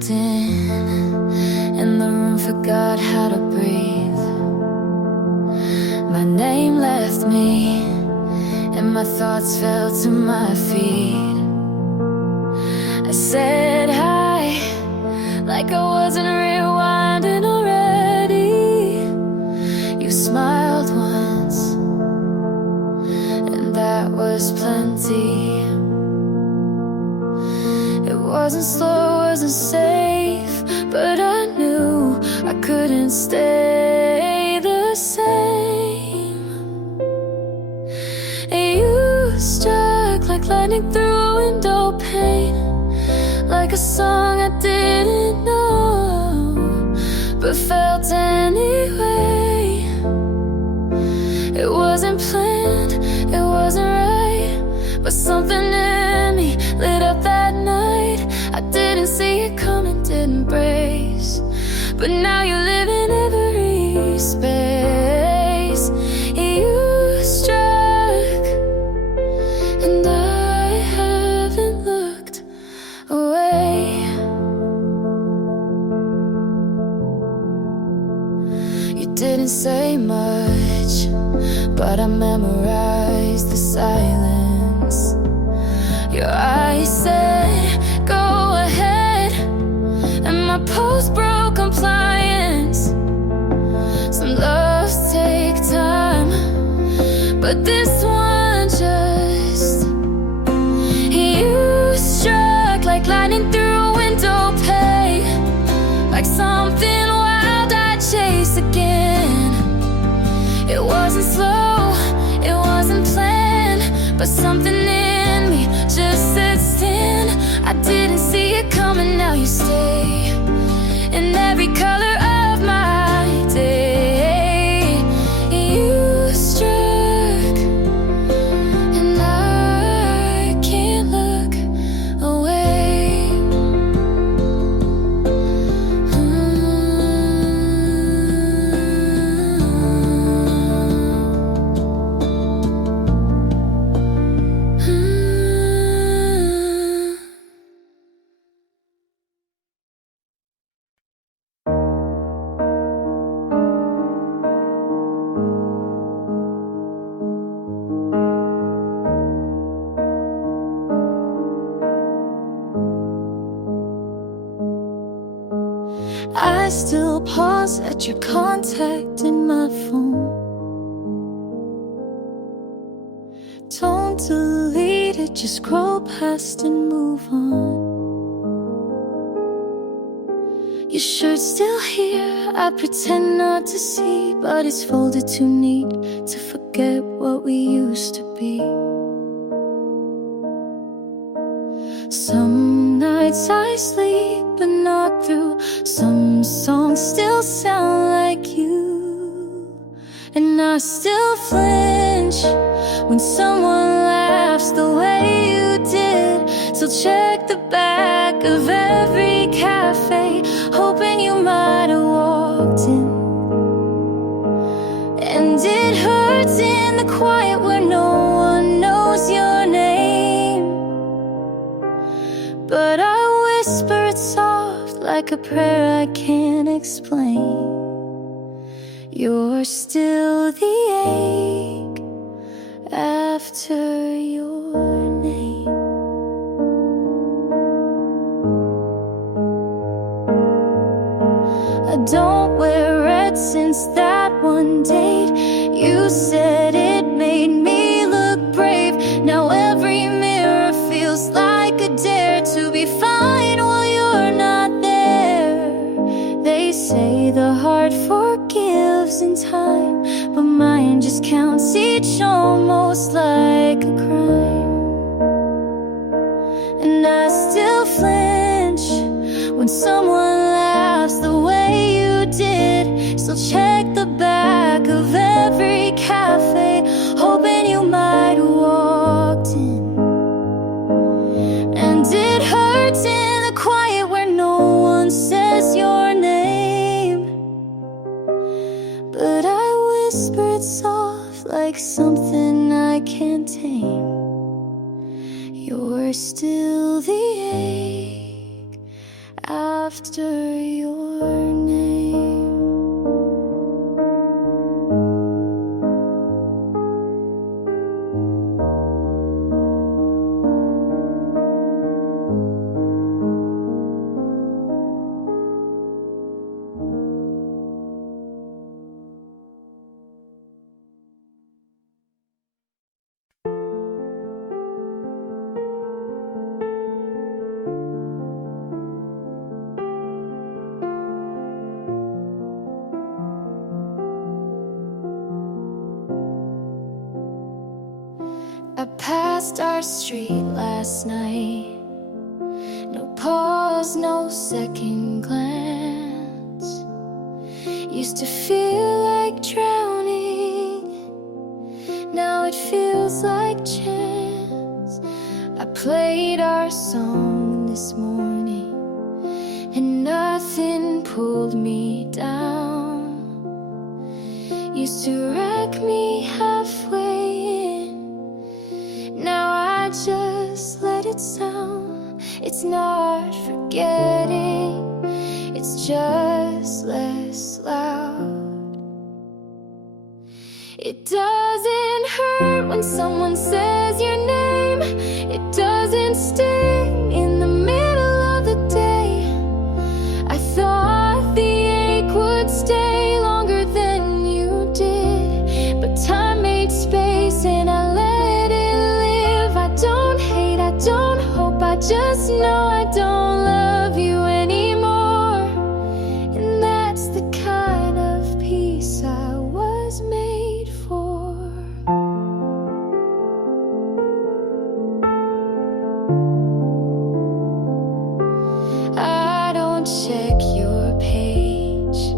walked in, and the room forgot how to breathe. My name left me, and my thoughts fell to my feet. I said hi, like I wasn't rewinding already. You smiled once, and that was plenty. It wasn't slow, wasn't safe, but I knew I couldn't stay the same. You struck like lightning through a window pane, like a song I didn't know, but felt anyway. It wasn't planned, it wasn't right, but something in me lit up that night. I didn't see it coming, didn't brace, but now you live in every space. You struck, and I haven't looked away. You didn't say much, but I memorized the silence. Your eyes said, go ahead, and my pose broke compliance. Some loves take time, but this one just... You struck like lightning through a window pane, like something wild I'd chase again. It wasn't slow, it wasn't planned, but something in me just said stand. I didn't see it coming, now you stay in every color of my day. You struck, and I can't look away. I still pause at your contact in my phone. Don't delete it, just scroll past and move on. Your shirt's still here, I pretend not to see, but it's folded too neat to forget what we used to be. Some nights I sleep but not through. Some songs still sound like you, and I still flinch when someone laughs the way you did. Still check the back of every cafe, hoping you might have walked in. And it hurts in the quiet where no one knows your name, but I whisper it soft like a prayer I can't explain. You're still the ache after your name. I don't wear red since that one date. You said it made me look brave. Now every mirror feels like a dare to be fine while you're not there. They say the heart forgives in time, but mine just counts each almost like a crime. And I still flinch when someone laughs the way you did. Still check the back of every cafe, hoping you might have walked in. And it hurts in the quiet where no one says your name, but I whisper it soft like something I can't tame. You're still the ache after after your name. I passed our street last night. No pause, no second glance. Used to feel like drowning, now it feels like chance. I played our song this morning, and nothing pulled me down. Used to wreck me halfway in, now I just let it sound. It's not forgetting, it's just less loud. It doesn't hurt when someone says your name. It doesn't sting in the middle of the day. I thought the ache would stay longer than you did, but time made space and I let it live. I don't hate, I don't hope, I just know I don't love you anymore. And that's the kind of peace I was made for. I don't check your page,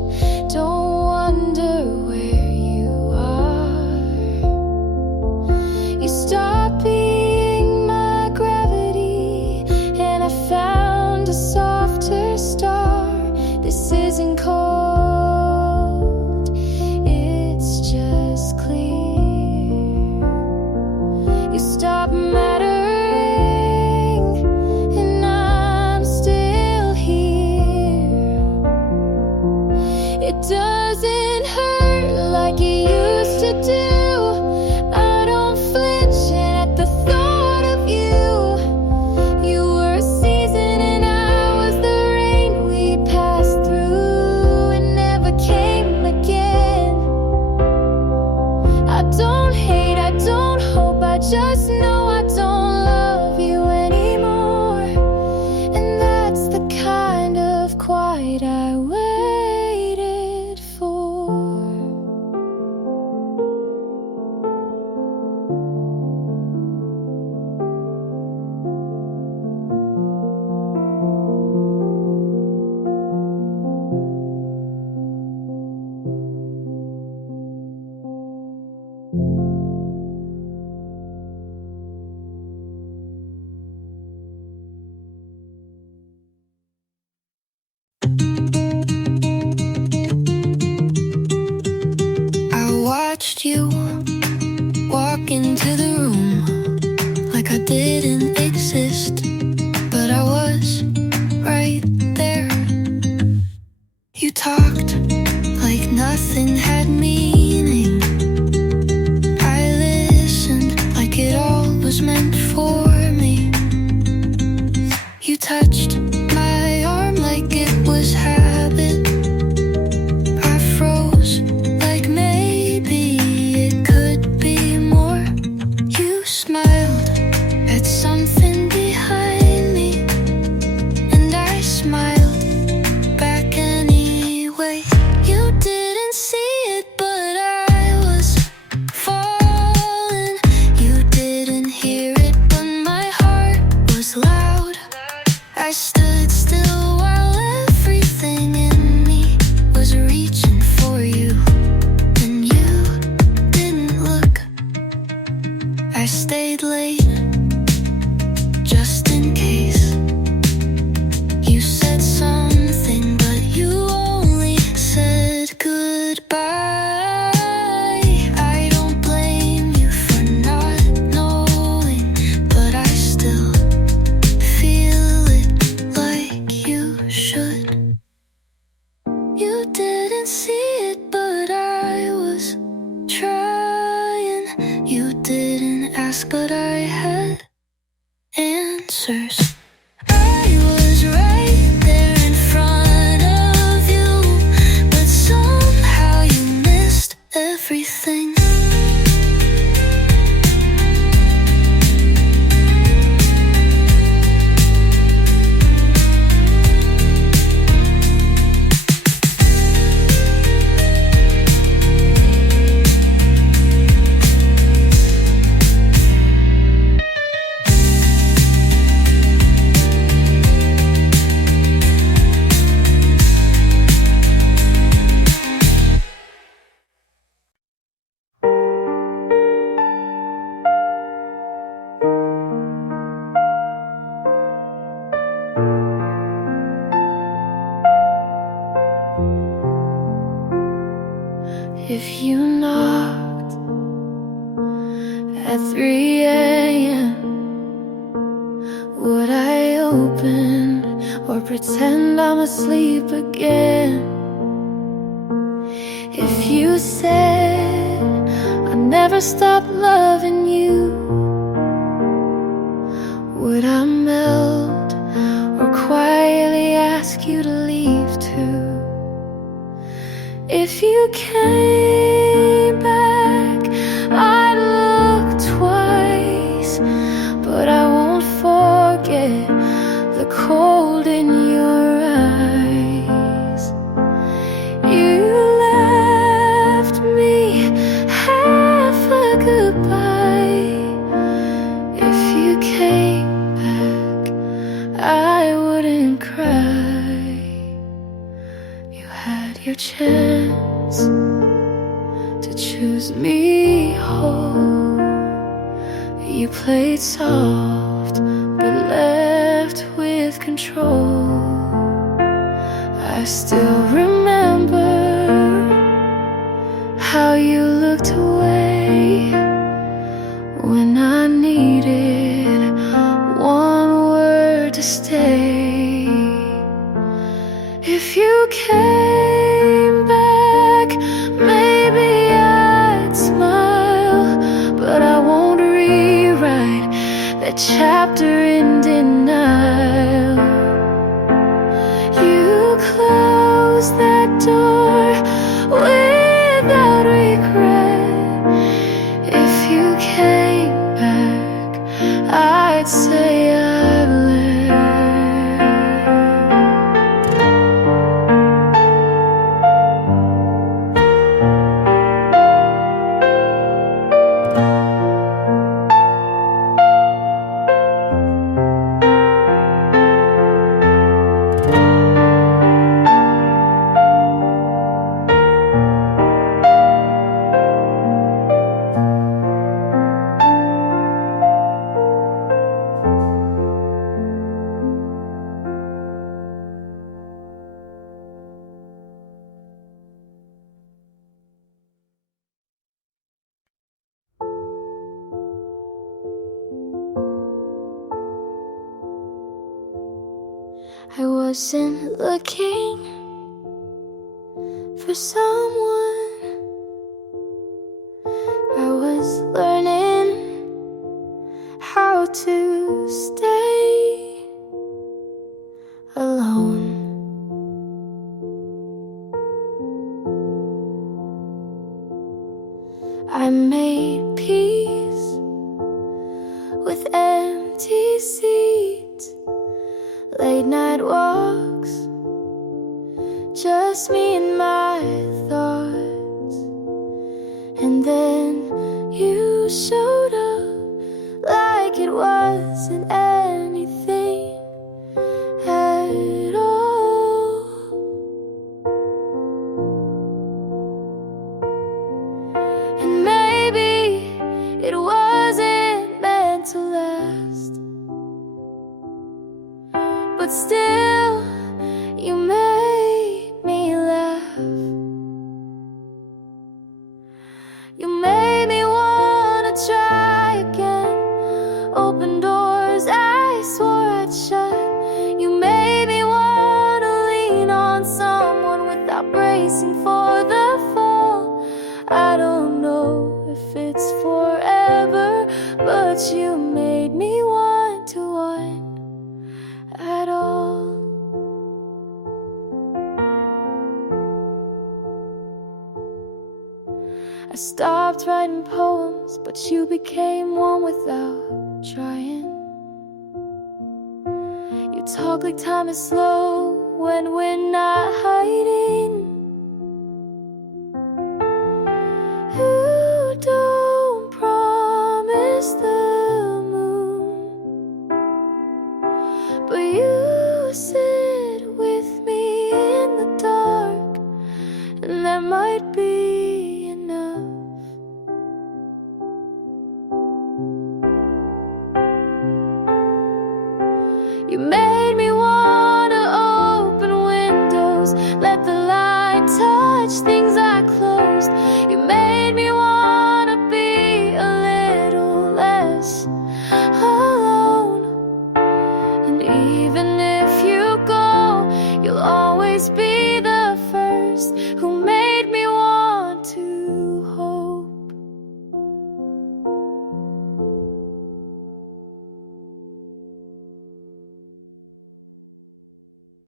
don't wonder where you are. You stopped being my gravity, and I found a softer star. This isn't cold, it's just clear. You stopped mattering, and I'm still here. answers. I was right there in front of you, but somehow you missed everything. If you knocked at 3 a.m., would I open or pretend I'm asleep again? If you said I never stopped loving you, would I melt or quietly ask you to leave too? If you came back, I'd look twice, but I won't forget the cold in your eyes. You left me half a goodbye. If you came back, I wouldn't cry. You had your chance to choose me whole. You played soft but left with control. I still remember how you looked away when I needed one word to stay. If you came back, maybe I'd smile, but I won't rewrite that chapter in denial. You closed that door without regret. If you came back, I'd say I've learned. I wasn't looking for someone. I was learning how to stay alone. I made peace with empty seats, late night walks, just me and my thoughts. And then you showed up like it wasn't anything at all. And maybe it wasn't meant to last, but still, you made me laugh. You made me wanna try again, open doors I swore I'd shut. You made me wanna lean on someone without bracing for the fall. I don't know if it's forever, but you made me want to wind stopped writing poems, but you became one without trying. You talk like time is slow when we're not hiding. You don't promise the moon, but you sit with me in the dark, and that might be enough. You made